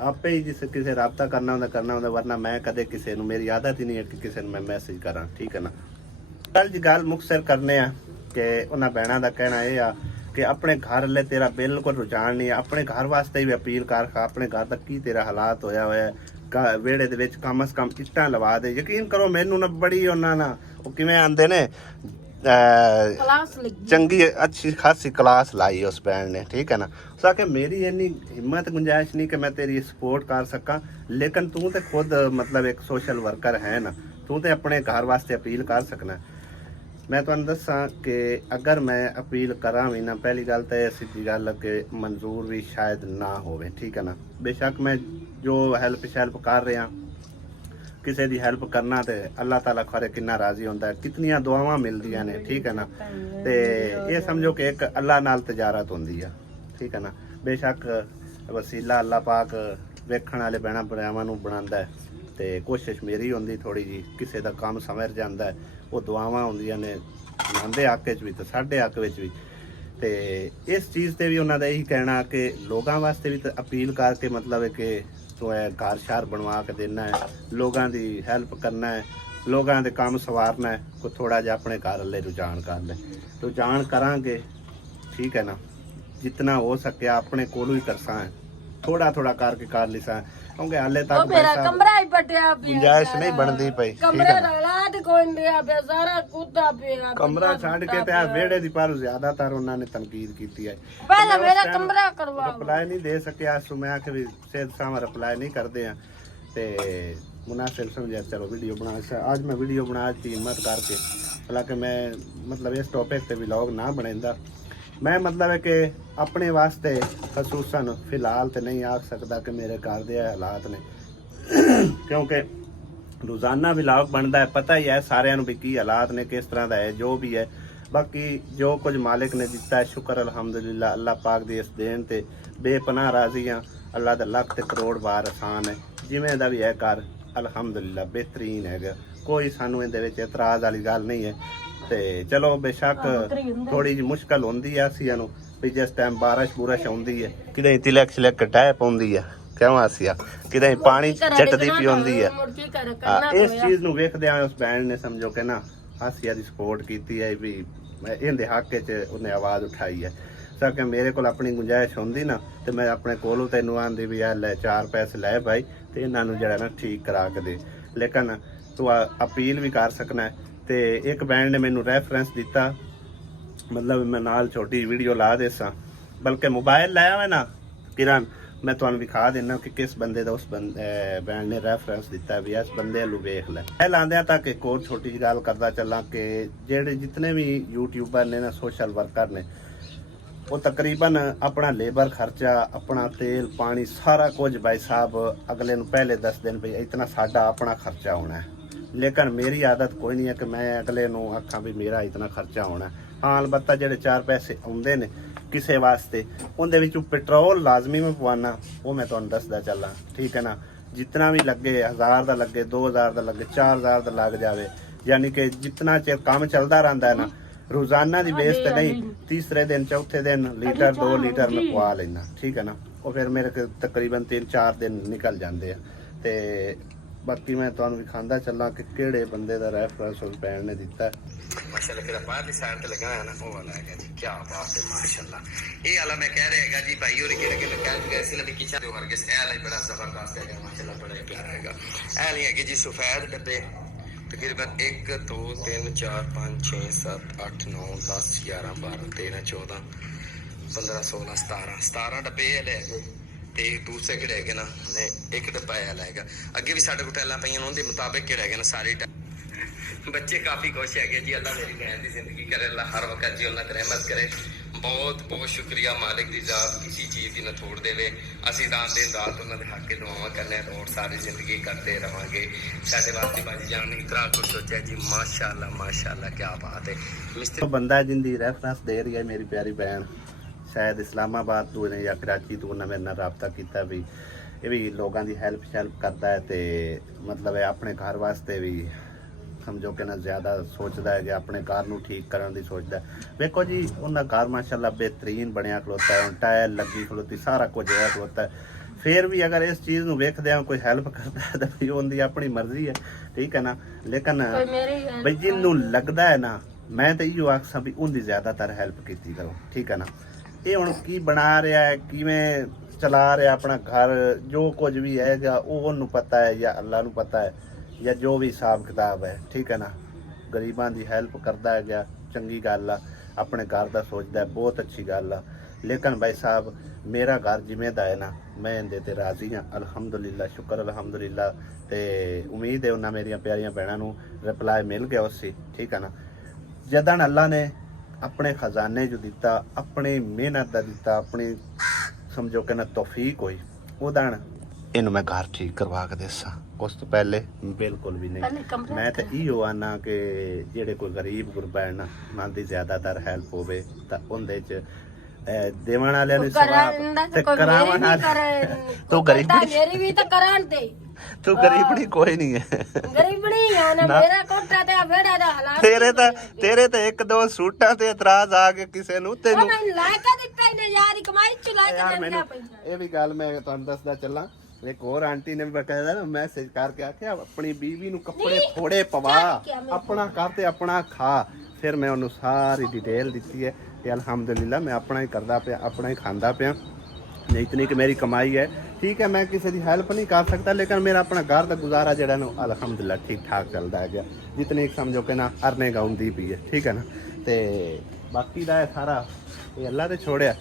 ਆਪੇ ਹੀ ਜਿਸ ਕਿਸੇ ਰਾਬਤਾ ਕਰਨਾ ਹੁੰਦਾ, ਵਰਨਾ ਮੈਂ ਕਦੇ ਕਿਸੇ ਨੂੰ, ਮੇਰੀ ਆਦਤ ਹੀ ਨਹੀਂ ਹੈ ਕਿ ਕਿਸੇ ਨੂੰ ਮੈਂ ਮੈਸੇਜ ਕਰਾਂ, ਠੀਕ ਹੈ ਨਾ। ਕੱਲ ਜੀ ਗੱਲ ਮੁਕਸਰ ਕਰਨੇ ਆ ਕਿ ਉਹਨਾਂ ਭੈਣਾਂ ਦਾ ਕਹਿਣਾ ਇਹ ਆ ਕਿ ਆਪਣੇ ਘਰ ਲੈ ਤੇਰਾ ਬਿਲਕੁਲ ਰੁਝਾਨ ਨਹੀਂ ਹੈ, ਆਪਣੇ ਘਰ ਵਾਸਤੇ ਵੀ ਅਪੀਲ ਕਰ, ਆਪਣੇ ਘਰ ਦਾ ਕੀ ਤੇਰਾ ਹਾਲਾਤ ਹੋਇਆ ਹੋਇਆ, ਵਿਹੜੇ ਦੇ ਵਿੱਚ ਕਮ ਸੇ ਕਮ ਇੱਟਾਂ ਲਵਾ ਦੇ। ਯਕੀਨ ਕਰੋ ਮੈਨੂੰ ਨਾ ਬੜੀ ਉਹਨਾਂ ਨਾਲ ਉਹ ਕਿਵੇਂ ਆਂਦੇ ਨੇ ਚੰਗੀ ਅੱਛੀ ਖਾਸੀ ਕਲਾਸ ਲਾਈ ਉਸ ਭੈਣ ਨੇ, ਠੀਕ ਹੈ ਨਾ। ਸਾ ਕਿ ਮੇਰੀ ਇੰਨੀ ਹਿੰਮਤ ਗੁੰਜਾਇਸ਼ ਨਹੀਂ ਕਿ ਮੈਂ ਤੇਰੀ ਸਪੋਰਟ ਕਰ ਸਕਾਂ, ਲੇਕਿਨ ਤੂੰ ਤੇ ਖੁਦ ਮਤਲਬ ਇੱਕ ਸੋਸ਼ਲ ਵਰਕਰ ਹੈ ਨਾ, ਤੂੰ ਤੇ ਆਪਣੇ ਘਰ ਵਾਸਤੇ ਅਪੀਲ ਕਰ ਸਕਣਾ। ਮੈਂ ਤੁਹਾਨੂੰ ਦੱਸਾਂ ਕਿ ਅਗਰ ਮੈਂ ਅਪੀਲ ਕਰਾਂ ਵੀ ਨਾ, ਪਹਿਲੀ ਗੱਲ ਤਾਂ ਇਹ ਸਿੱਧੀ ਗੱਲ ਕਿ ਮਨਜ਼ੂਰ ਵੀ ਸ਼ਾਇਦ ਨਾ ਹੋਵੇ, ਠੀਕ ਹੈ ਨਾ। ਬੇਸ਼ੱਕ ਮੈਂ ਜੋ ਹੈਲਪ ਕਰ ਰਿਹਾ, ਕਿਸੇ ਦੀ ਹੈਲਪ ਕਰਨਾ ਤੇ ਅੱਲਾਹ ਤਾਲਾ ਖਰੇ ਕਿੰਨਾ ਰਾਜ਼ੀ ਹੁੰਦਾ, ਕਿਤਨੀਆਂ ਦੁਆਵਾਂ ਮਿਲਦੀਆਂ ਨੇ, ਠੀਕ ਹੈ ਨਾ। ਤੇ ਇਹ ਸਮਝੋ ਕਿ ਇੱਕ ਅੱਲਾਹ ਨਾਲ ਤਜਾਰਤ ਹੁੰਦੀ ਆ, ਠੀਕ ਹੈ ਨਾ। ਬੇਸ਼ੱਕ ਵਸੀਲਾ ਅੱਲਾਹ ਪਾਕ ਵੇਖਣ ਵਾਲੇ ਭੈਣਾਂ ਭਰਾਵਾਂ ਨੂੰ ਬਣਾਉਂਦਾ ਹੈ ਤੇ ਕੋਸ਼ਿਸ਼ ਮੇਰੀ ਹੁੰਦੀ ਥੋੜੀ ਜੀ, ਕਿਸੇ ਦਾ ਕੰਮ ਸਮਝ ਜਾਂਦਾ, ਉਹ ਦੁਆਵਾਂ ਹੁੰਦੀਆਂ ਨੇ ਨਾਂਦੇ ਹੱਕ 'ਚ ਵੀ ਤੇ ਸਾਡੇ ਹੱਕ ਵਿੱਚ ਵੀ। ਤੇ ਇਸ ਚੀਜ਼ ਤੇ ਵੀ ਉਹਨਾਂ ਦਾ ਇਹੀ ਕਹਿਣਾ ਕਿ ਲੋਕਾਂ ਵਾਸਤੇ ਵੀ ਅਪੀਲ ਕਰਕੇ ਮਤਲਬ ਹੈ ਕਿ ਤੂੰ ਇਹ ਘਰ ਸ਼ਹਿਰ ਬਣਵਾ ਕੇ ਦੇਣਾ ਹੈ, ਲੋਕਾਂ ਦੀ ਹੈਲਪ ਕਰਨਾ ਹੈ, ਲੋਕਾਂ ਦੇ ਕੰਮ ਸਵਾਰਨਾ ਹੈ, ਕੋਈ ਥੋੜਾ ਜਿਹਾ ਆਪਣੇ ਘਰ ਲਈ ਰੁਝਾਨ ਕਰ ਲੈ। ਰੁਝਾਨ ਕਰਾਂਗੇ, ਠੀਕ ਹੈ ਨਾ, ਜਿੰਨਾ ਹੋ ਸਕਿਆ ਆਪਣੇ ਕੋਲੋਂ ਹੀ ਕਰਸਾਂ, ਥੋੜਾ ਥੋੜਾ ਕਰਕੇ ਕਰ ਲਿਸਾਂ, ਕਿਉਂਕਿ ਹਾਲੇ ਤੱਕ ਮੇਰਾ ਕਮਰਾ ਹੀ ਪਟਿਆ ਪਿਆ, ਗੁੰਜਾਇਸ਼ ਨਹੀਂ ਬਣਦੀ ਪਈ, ਕਮਰੇ ਦਾ ਹਾਲਾਤ ਕੋਈ ਨਹੀਂ ਰਿਹਾ ਪਿਆ, ਸਾਰਾ ਕੁੱਤਾ ਪਿਆ, ਕਮਰਾ ਛੱਡ ਕੇ ਤੇ ਆ ਵਿਹੜੇ ਦੀ ਪਰ ਜ਼ਿਆਦਾਤਰ ਉਹਨਾਂ ਨੇ ਤਨਕੀਦ ਕੀਤੀ ਹੈ। ਪਹਿਲਾਂ ਮੇਰਾ ਕਮਰਾ ਕਰਵਾ ਰਿਪਲਾਈ ਨਹੀਂ ਦੇ ਸਕਿਆ, ਸੋ ਮੈਂ ਆਖਿਰ ਸੇਧ ਸਾਵਾਂ ਰਿਪਲਾਈ ਨਹੀਂ ਕਰਦੇ ਆ ਤੇ ਮੁਨਾਸਿਬ ਸਮਝਿਆ ਚਲੋ ਵੀਡੀਓ ਬਣਾ। ਅੱਜ ਮੈਂ ਵੀਡੀਓ ਬਣਾ ਦੀ ਹਿੰਮਤ ਕਰਕੇ, ਹਾਲਾਂਕਿ ਮੈਂ ਮਤਲਬ ਇਸ ਟੌਪਿਕ ਤੇ ਵਲੌਗ ਨਾ ਬਣਾਉਂਦਾ। ਮੈਂ ਮਤਲਬ ਹੈ ਕਿ ਆਪਣੇ ਵਾਸਤੇ ਖਸੂਸਨ ਫਿਲਹਾਲ ਤੇ ਨਹੀਂ ਆਖ ਸਕਦਾ ਕਿ ਮੇਰੇ ਘਰ ਦੇ ਹਾਲਾਤ ਨੇ, ਕਿਉਂਕਿ ਰੋਜ਼ਾਨਾ ਵਲੌਗ ਬਣਦਾ ਹੈ, ਪਤਾ ਹੀ ਹੈ ਸਾਰਿਆਂ ਨੂੰ ਵੀ ਕੀ ਹਾਲਾਤ ਨੇ, ਕਿਸ ਤਰ੍ਹਾਂ ਦਾ ਹੈ, ਜੋ ਵੀ ਹੈ। ਬਾਕੀ ਜੋ ਕੁਝ ਮਾਲਿਕ ਨੇ ਦਿੱਤਾ ਹੈ ਸ਼ੁਕਰ ਅਲਹਮਦੁਲਿਲਾ, ਅੱਲਾਹ ਪਾਕ ਦੀ ਇਸ ਦੇਣ ਤੇ ਬੇਪਨਾਹ ਰਾਜ਼ੀ ਹਾਂ। ਅੱਲਾਹ ਦਾ ਲੱਖ ਤੇ ਕਰੋੜ ਵਾਰ ਆਸਾਨ ਹੈ। ਜਿਵੇਂ ਦਾ ਵੀ ਹੈ ਘਰ ਅਲਹਮਦੁਲਿਲਾ ਬਿਹਤਰੀਨ ਹੈਗਾ, ਕੋਈ ਸਾਨੂੰ ਇਹਦੇ ਵਿੱਚ ਇਤਰਾਜ਼ ਵਾਲੀ ਗੱਲ ਨਹੀਂ ਹੈ। ਤੇ ਚਲੋ ਬੇਸ਼ੱਕ ਥੋੜੀ ਜਿਹੀ ਮੁਸ਼ਕਲ ਹੁੰਦੀ ਆ ਅਸੀਂ ਨੂੰ ਵੀ ਜਿਸ ਟਾਈਮ ਬਾਰਿਸ਼ ਆਉਂਦੀ ਹੈ, ਕਿਤੇ ਤਿਲਕ ਛਿਲਕ ਟਹਿ ਪਾਉਂਦੀ ਆ, ਕਿਉਂ ਆਸੀਆ ਕਿਤੇ ਪਾਣੀ ਚੱਟਦੀ ਪਈ ਹੁੰਦੀ ਹੈ। ਇਸ ਚੀਜ਼ ਨੂੰ ਵੇਖਦੇ ਆ ਉਸ ਬੈਂਡ ਨੇ ਸਮਝੋ ਕਿ ਨਾ ਆਸੀਆ ਦੀ ਸਪੋਰਟ ਕੀਤੀ ਹੈ ਵੀ ਇਹਦੇ ਹੱਕ 'ਚ ਉਹਨੇ ਆਵਾਜ਼ ਉਠਾਈ ਹੈ। ਸਾ ਕਿ ਮੇਰੇ ਕੋਲ ਆਪਣੀ ਗੁੰਜਾਇਸ਼ ਹੁੰਦੀ ਨਾ ਤੇ ਮੈਂ ਆਪਣੇ ਕੋਲੋਂ ਤੈਨੂੰ ਆਂਦੀ ਵੀ ਆ ਲੈ 4 ਪੈਸੇ ਲੈ ਭਾਈ ਤੇ ਇਹਨਾਂ ਨੂੰ ਜਿਹੜਾ ਨਾ ਠੀਕ ਕਰਾ ਕੇ ਦੇ, ਲੇਕਿਨ ਤੂੰ ਅਪੀਲ ਵੀ ਕਰ ਸਕਣਾ। ਤੇ ਇੱਕ ਬੈਂਡ ਨੇ ਮੈਨੂੰ ਰੈਫਰੈਂਸ ਦਿੱਤਾ, ਮਤਲਬ ਮੈਂ ਨਾਲ ਛੋਟੀ ਵੀਡੀਓ ਲਾ ਦੇ ਸਾਂ, ਬਲਕਿ ਮੋਬਾਈਲ ਲਾਇਆ ਹੋਇਆ ਨਾ ਕਿਰਨ, ਮੈਂ ਤੁਹਾਨੂੰ ਵਿਖਾ ਦੇਣਾ ਕਿ ਕਿਸ ਬੰਦੇ ਦਾ ਉਸ ਬੈਂਡ ਨੇ ਰੈਫਰੈਂਸ ਦਿੱਤਾ ਵੀ ਇਸ ਬੰਦੇ ਨੂੰ ਵੇਖ ਲੈ। ਇਹ ਲਾਂਦਿਆਂ ਤੱਕ ਇੱਕ ਹੋਰ ਛੋਟੀ ਜਿਹੀ ਗੱਲ ਕਰਦਾ ਚੱਲਾਂ ਕਿ ਜਿਹੜੇ ਜਿਤਨੇ ਵੀ ਯੂਟਿਊਬਰ ਨੇ ਨਾ ਸੋਸ਼ਲ ਵਰਕਰ ਨੇ, ਉਹ ਤਕਰੀਬਨ ਆਪਣਾ ਲੇਬਰ ਖਰਚਾ, ਆਪਣਾ ਤੇਲ ਪਾਣੀ ਸਾਰਾ ਕੁਝ ਭਾਈ ਸਾਹਿਬ ਅਗਲੇ ਨੂੰ ਪਹਿਲੇ ਦੱਸਦੇ ਨੇ ਵੀ ਇਤਨਾ ਸਾਡਾ ਆਪਣਾ ਖਰਚਾ ਹੋਣਾ ਹੈ। ਲੇਕਿਨ ਮੇਰੀ ਆਦਤ ਕੋਈ ਨਹੀਂ ਹੈ ਕਿ ਮੈਂ ਅਗਲੇ ਨੂੰ ਆਖਾਂ ਵੀ ਮੇਰਾ ਇਤਨਾ ਖਰਚਾ ਹੋਣਾ। ਹਾਂ ਅਲਬੱਤਾ ਜਿਹੜੇ 4 ਪੈਸੇ ਆਉਂਦੇ ਨੇ ਕਿਸੇ ਵਾਸਤੇ, ਉਹਦੇ ਵਿੱਚੋਂ ਪੈਟਰੋਲ ਲਾਜ਼ਮੀ ਮੈਂ ਪਵਾਨਾ, ਉਹ ਮੈਂ ਤੁਹਾਨੂੰ ਦੱਸਦਾ ਚੱਲਾਂ, ਠੀਕ ਹੈ ਨਾ। ਜਿਤਨਾ ਵੀ ਲੱਗੇ 1000 ਦਾ ਲੱਗੇ, 2000 ਦਾ ਲੱਗੇ, 4000 ਦਾ ਲੱਗ ਜਾਵੇ, ਯਾਨੀ ਕਿ ਜਿਤਨਾ ਚਿਰ ਕੰਮ ਚੱਲਦਾ ਰਹਿੰਦਾ ਹੈ ਨਾ, ਰੋਜ਼ਾਨਾ ਦੀ ਬੇਸ ਤੇ ਨਹੀਂ, ਤੀਸਰੇ ਦਿਨ ਚੌਥੇ ਦਿਨ ਲੀਟਰ 2 ਲੀਟਰ ਮੈਂ ਪਵਾ ਲੈਣਾ, ਠੀਕ ਹੈ ਨਾ। ਉਹ ਫਿਰ ਮੇਰੇ ਤਕਰੀਬਨ 3-4 ਦਿਨ ਨਿਕਲ ਜਾਂਦੇ ਆ। ਤੇ ਬਾਕੀ ਮੈਂ ਤੁਹਾਨੂੰ ਵਿਖਾਉਂਦਾ ਚੱਲਾਂ ਕਿ ਕਿਹੜੇ ਬੰਦੇ ਦਾ ਰੈਫਰੈਂਸ ਉਸ ਬੈਂਡ ਨੇ ਦਿੱਤਾ। ਮਾਸ਼ਾਅੱਲਾ ਕਿਹੜਾ ਬਾਹਰਲੀ ਸਾਈਡ ਤੇ ਲੱਗਾ ਹੋਇਆ ਨਾ, ਉਹ ਵਾਲਾ ਹੈਗਾ ਜੀ, ਕੀ ਬਾਤ ਹੈ ਮਾਸ਼ਾਅੱਲਾ। ਇਹ ਵਾਲਾ ਮੈਂ ਕਹਿ ਰਿਹਾ ਹੈਗਾ ਜੀ ਭਾਈ ਹੋਰੀ ਕਿਹੜੇ ਕਿਹੜੇ ਕਹਿ ਗਏ ਸੀ ਲਵੀ ਕਿਚਨ ਦੇ ਵਰਗੇ, ਇਹ ਵਾਲਾ ਬੜਾ ਜ਼ਬਰਦਸਤ ਹੈਗਾ ਮਾਸ਼ਾਅੱਲਾ, ਬੜਾ ਪਿਆਰਾ ਹੈਗਾ। ਇਹ ਲਈ ਹੈਗੇ ਜੀ ਸਫੈਦ ਡੱਬੇ, ਤਕਰੀਬਨ 1 2 3 4 5 6 7 8 9 10 11 12 13 14 15 16 17 ਡੱਬੇ ਇਹ ਲੈ ਗਏ। ਤੇ ਦੂਸਰੇ ਕਿਹੜੇ ਹੈਗੇ ਨਾ, ਇੱਕ ਡੱਬਾ ਇਹ ਲਾਏਗਾ। ਅੱਗੇ ਵੀ ਸਾਡੇ ਕੋਲ ਟੈਲਾਂ ਪਈਆਂ, ਉਹਦੇ ਮੁਤਾਬਿਕ ਕਿਹੜੇ ਹੈਗੇ ਨਾ ਸਾਰੇ ਬੱਚੇ ਕਾਫੀ ਖੁਸ਼ ਹੈਗੇ ਜੀ। ਅੱਲਾ ਮੇਰੀ ਭੈਣ ਦੀ ਜ਼ਿੰਦਗੀ करे, अल्लाह हर वक्त जी ਉਹਨਾਂ ਤੇ ਰਹਿਮਤ करे। ਬਹੁਤ ਬਹੁਤ ਸ਼ੁਕਰੀਆ ਮਾਲਿਕ ਦੀ ਜ਼ਾਤ, ਕਿਸੇ ਚੀਜ਼ ਦੀ ਨਾ ਥੋੜ ਦੇਵੇ। ਅਸੀਂ ਤਾਂ ਦਿਨ ਰਾਤ ਉਹਨਾਂ ਦੇ ਹੱਕ ਕੇ ਦੁਆਵਾਂ ਕਰਨੇ ਔਰ ਸਾਰੀ ਜ਼ਿੰਦਗੀ ਕਰਦੇ ਰਵਾਂਗੇ। ਸਾਡੇ ਵਾਸਤੇ ਬਾਜੀ ਜਾਨ ਨੇ ਇਤਨਾ ਕੁਝ ਸੋਚਿਆ ਜੀ, ਮਾਸ਼ਾਅੱਲਾ ਮਾਸ਼ਾਅੱਲਾ, ਕੀ ਬਾਤ ਹੈ। ਮਿਸਟਰ ਬੰਦਾ ਜਿੰਦੀ ਰੈਫਰੈਂਸ ਦੇ ਰਹੀ ਹੈ ਮੇਰੀ ਪਿਆਰੀ ਭੈਣ, ਸ਼ਾਇਦ ਇਸਲਾਮਾਬਾਦ ਤੋਂ ਨੇ ਜਾਂ ਕਰਾਚੀ ਤੋਂ ਉਹਨਾਂ ਮੇਰੇ ਨਾਲ ਰਾਬਤਾ ਕੀਤਾ ਵੀ ਇਹ ਵੀ ਲੋਕਾਂ ਦੀ ਹੈਲਪ ਕਰਦਾ ਹੈ। ਤੇ ਮਤਲਬ ਹੈ ਆਪਣੇ ਘਰ ਵਾਸਤੇ ਵੀ ਸਮਝੋ ਕਿ ਨਾ ਜ਼ਿਆਦਾ ਸੋਚਦਾ ਹੈ ਕਿ ਆਪਣੇ ਘਰ ਨੂੰ ਠੀਕ ਕਰਨ ਦੀ ਸੋਚਦਾ। ਵੇਖੋ ਜੀ ਉਹਨਾਂ ਘਰ ਮਾਸ਼ਾਅੱਲਾ ਬਿਹਤਰੀਨ ਬਣਿਆ ਖਲੋਤਾ ਹੈ, ਟਾਇਲ ਲੱਗੀ ਖਲੋਤੀ, ਸਾਰਾ ਕੁਝ ਹੈ ਖਲੋਤਾ ਹੈ। ਫਿਰ ਵੀ ਅਗਰ ਇਸ ਚੀਜ਼ ਨੂੰ ਵੇਖਦੇ ਆ ਕੋਈ ਹੈਲਪ ਕਰਦਾ ਹੈ ਤਾਂ ਵੀ ਉਹਦੀ ਆਪਣੀ ਮਰਜ਼ੀ ਹੈ, ਠੀਕ ਹੈ ਨਾ। ਲੇਕਿਨ ਬਈ ਜਿਹਨੂੰ ਲੱਗਦਾ ਹੈ ਨਾ, ਮੈਂ ਤਾਂ ਇਹੋ ਆਖਾਂ ਵੀ ਉਹਦੀ ਜ਼ਿਆਦਾਤਰ ਹੈਲਪ ਕੀਤੀ ਕਰੋ, ਠੀਕ ਹੈ ਨਾ। ਇਹ ਹੁਣ ਕੀ ਬਣਾ ਰਿਹਾ ਹੈ, ਕਿਵੇਂ ਚਲਾ ਰਿਹਾ ਆਪਣਾ ਘਰ, ਜੋ ਕੁਝ ਵੀ ਹੈਗਾ ਉਹ ਉਹਨੂੰ ਪਤਾ ਹੈ ਜਾਂ ਅੱਲਾ ਨੂੰ ਪਤਾ ਹੈ, ਜਾਂ ਜੋ ਵੀ ਹਿਸਾਬ ਕਿਤਾਬ ਹੈ, ਠੀਕ ਹੈ ਨਾ। ਗਰੀਬਾਂ ਦੀ ਹੈਲਪ ਕਰਦਾ ਹੈ ਗਿਆ, ਚੰਗੀ ਗੱਲ ਆ, ਆਪਣੇ ਘਰ ਦਾ ਸੋਚਦਾ, ਬਹੁਤ ਅੱਛੀ ਗੱਲ ਆ। ਲੇਕਿਨ ਭਾਈ ਸਾਹਿਬ ਮੇਰਾ ਘਰ ਜਿਵੇਂ ਦਾ ਹੈ ਨਾ, ਮੈਂ ਇਹਦੇ ਤੇ ਰਾਜ਼ੀ ਹਾਂ ਅਲਹਮਦੁਲਿਲਾ, ਸ਼ੁਕਰ ਅਲਹਮਦੁਲਿਲਾ। ਤੇ ਉਮੀਦ ਹੈ ਉਹਨਾਂ ਮੇਰੀਆਂ ਪਿਆਰੀਆਂ ਭੈਣਾਂ ਨੂੰ ਰਿਪਲਾਈ ਮਿਲ ਗਿਆ ਉਸ ਸੀ, ਠੀਕ ਹੈ ਨਾ। ਜਦਨ ਅੱਲਾ ਨੇ ਆਪਣੇ ਖਜ਼ਾਨੇ ਜੋ ਦਿੱਤਾ, ਆਪਣੀ ਮਿਹਨਤ ਦਾ ਦਿੱਤਾ, ਆਪਣੀ ਸਮਝੋ ਕਿ ਨਾ ਤੌਫੀਕ ਹੋਈ, ਉਹਦਾ ਇਹਨੂੰ ਮੈਂ ਘਰ ਠੀਕ ਕਰਵਾ ਕੇ ਦੇਸਾਂ। ਉਸ ਤੋਂ ਪਹਿਲੇ ਬਿਲਕੁਲ ਵੀ ਨਹੀਂ। ਮੈਂ ਤਾਂ ਇਹੋ ਆਨਾ ਕਿ ਜਿਹੜੇ ਕੋਈ ਗਰੀਬ ਗੁਰਬਾ ਹੈ ਨਾ, ਉਹਨਾਂ ਦੀ ਜ਼ਿਆਦਾਤਰ ਹੈਲਪ ਹੋਵੇ ਤਾਂ ਉਹਦੇ 'ਚ ਦੇਵਣ ਵਾਲਿਆਂ ਨੂੰ ਸਵਾਬ ਤੇ ਕਰਾਵਣ ਵਾਲੇ। ਤੂੰ ਗਰੀਬਣੀ ਵੀ ਤਾਂ ਕਰਾਂ ਤੇ ਤੂੰ ਗਰੀਬਣੀ ਕੋਈ ਨਹੀਂ ਹੈ, ਗਰੀਬਣੀ ਆ ਨਾ। ਮੇਰਾ ਕੋਟਾ ਤੇ ਵੇੜਾ ਦਾ ਹਾਲਾਤ ਤੇਰੇ ਤੇ 1-2 ਸੂਟਾਂ ਤੇ ਇਤਰਾਜ਼ ਆ ਕੇ ਕਿਸੇ ਨੂੰ ਤੈਨੂੰ ਮੈਂ ਲਾਇਕਾ ਦਿੱਤਾ ਇਹਨੇ ਯਾਰ, ਕਮਾਈ ਚ ਲਾਇਕਾ ਦੇਣਾ ਪੈਂਦਾ। ਇਹ ਵੀ ਗੱਲ ਮੈਂ ਤੁਹਾਨੂੰ ਦੱਸਦਾ ਚੱਲਾਂ। ਇੱਕ ਹੋਰ ਆਂਟੀ ਨੇ ਬਕਾਇਦਾ ਨਾ ਮੈਸੇਜ ਕਰਕੇ ਆਖਿਆ ਆਪਣੀ ਬੀਵੀ ਨੂੰ ਕੱਪੜੇ ਥੋੜੇ ਪਵਾ, ਆਪਣਾ ਕਰ ਤੇ ਆਪਣਾ ਖਾ। ਫਿਰ ਮੈਂ ਉਹਨੂੰ ਸਾਰੀ ਡਿਟੇਲ ਦਿੱਤੀ ਹੈ ਕਿ ਅਲਹਮਦੁਲਿਲਾ ਮੈਂ ਆਪਣਾ ਹੀ ਕਰਦਾ ਪਿਆ, ਆਪਣਾ ਹੀ ਖਾਂਦਾ ਪਿਆ। ਨਹੀਂ ਇਤਨੀ ਕਿ ਮੇਰੀ ਕਮਾਈ ਹੈ, ਠੀਕ ਹੈ, ਮੈਂ ਕਿਸੇ ਦੀ ਹੈਲਪ ਨਹੀਂ ਕਰ ਸਕਦਾ, ਲੇਕਿਨ ਮੇਰਾ ਆਪਣਾ ਘਰ ਦਾ ਗੁਜ਼ਾਰਾ ਜਿਹੜਾ ਨਾ ਅਲਹਮਦੁਲਿਲਾ ਠੀਕ ਠਾਕ ਚੱਲਦਾ ਹੈ ਗਿਆ। ਜਿਤਨੀ ਸਮਝੋ ਕਿ ਨਾ ਅਰਨੇ ਗਾਉਂਦੀ ਪਈ ਹੈ, ਠੀਕ ਹੈ ਨਾ। ਤੇ ਬਾਕੀ ਦਾ ਸਾਰਾ ਇਹ ਅੱਲਾ ਤੇ ਛੋੜਿਆ।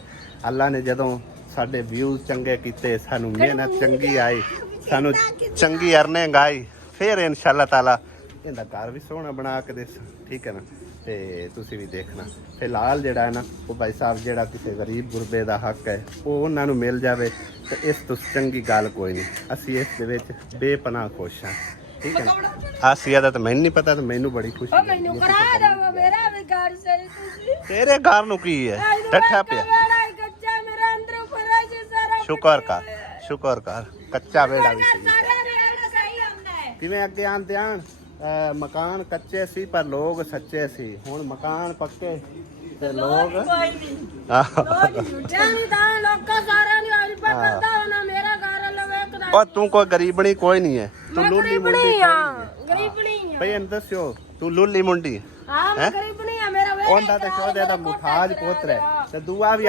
ਅੱਲਾ ਨੇ ਜਦੋਂ ਸਾਡੇ ਵਿਊਜ਼ ਚੰਗੇ ਕੀਤੇ, ਸਾਨੂੰ ਮਿਹਨਤ ਚੰਗੀ ਆਈ, ਸਾਨੂੰ ਚੰਗੀ ਅਰਨਿੰਗ ਆਈ, ਫਿਰ ਇਨਸ਼ਾਅੱਲਾ ਤਾਲਾ ਇਹਦਾ ਘਰ ਵੀ ਸੋਹਣਾ ਬਣਾ ਕੇ ਦੇਸ, ਠੀਕ ਹੈ ਨਾ। ਤੇ ਤੁਸੀਂ ਵੀ ਦੇਖਣਾ ਫਿਲਹਾਲ ਜਿਹੜਾ ਹੈ ਨਾ ਉਹ ਭਾਈ ਸਾਹਿਬ ਜਿਹੜਾ ਕਿਸੇ ਗਰੀਬ ਗੁਰਬੇ ਦਾ ਹੱਕ ਹੈ ਉਹ ਉਹਨਾਂ ਨੂੰ ਮਿਲ ਜਾਵੇ ਤੇ ਇਸ ਤੋਂ ਚੰਗੀ ਗੱਲ ਕੋਈ ਨਹੀਂ। ਅਸੀਂ ਇਸ ਦੇ ਵਿੱਚ ਬੇਪਨਾਹ ਖੁਸ਼ ਹਾਂ, ਠੀਕ ਹੈ ਨਾ। ਆਸੀਆ ਦਾ ਤਾਂ ਮੈਨੂੰ ਨਹੀਂ ਪਤਾ, ਤੇ ਮੈਨੂੰ ਬੜੀ ਖੁਸ਼ੀ ਹੈ। ਮੈਨੂੰ ਕਰਾ ਦਿਓ ਮੇਰਾ ਵੀ ਘਰ ਸਹੀ। ਤੁਸੀਂ ਤੇਰੇ ਘਰ ਨੂੰ ਕੀ ਹੈ, ਟੱਠਾ ਪਿਆ। ਕੱਚਾ ਮੇਰਾ ਅੰਦਰ ਫਰਜ ਸਾਰਾ ਸ਼ੁਕਰ ਕਰ ਕੱਚਾ ਵੇੜਾ ਵੀ ਸੀ। ਕਿਵੇਂ ਅੱਗੇ ਆਂਦੇ ਆਣ ਮਕਾਨ ਕੱਚੇ ਸੀ ਪਰ ਲੋਕ ਸੱਚੇ ਸੀ। ਹੁਣ ਮਕਾਨ ਪੱਕੇ ਤੇ ਲੋਕ ਉਹ ਤੂੰ ਕੋਈ ਗਰੀਬਣੀ ਕੋਈ ਨਹੀਂ ਹੈ, ਤੂੰ ਲੁੱਲੀ ਮੁੰਡੀ ਭਈ ਇਹਨੂੰ ਦੱਸਿਓ ਤੂੰ ਲੁੱਲੀ ਮੁੰਡੀ ਉਹਦਾ ਤੇ ਚੋਦੇ ਦਾ ਮੁਠਾਜ ਪੁੱਤਰ ਹੈ। ਤੇ ਦੂਆ ਵੀ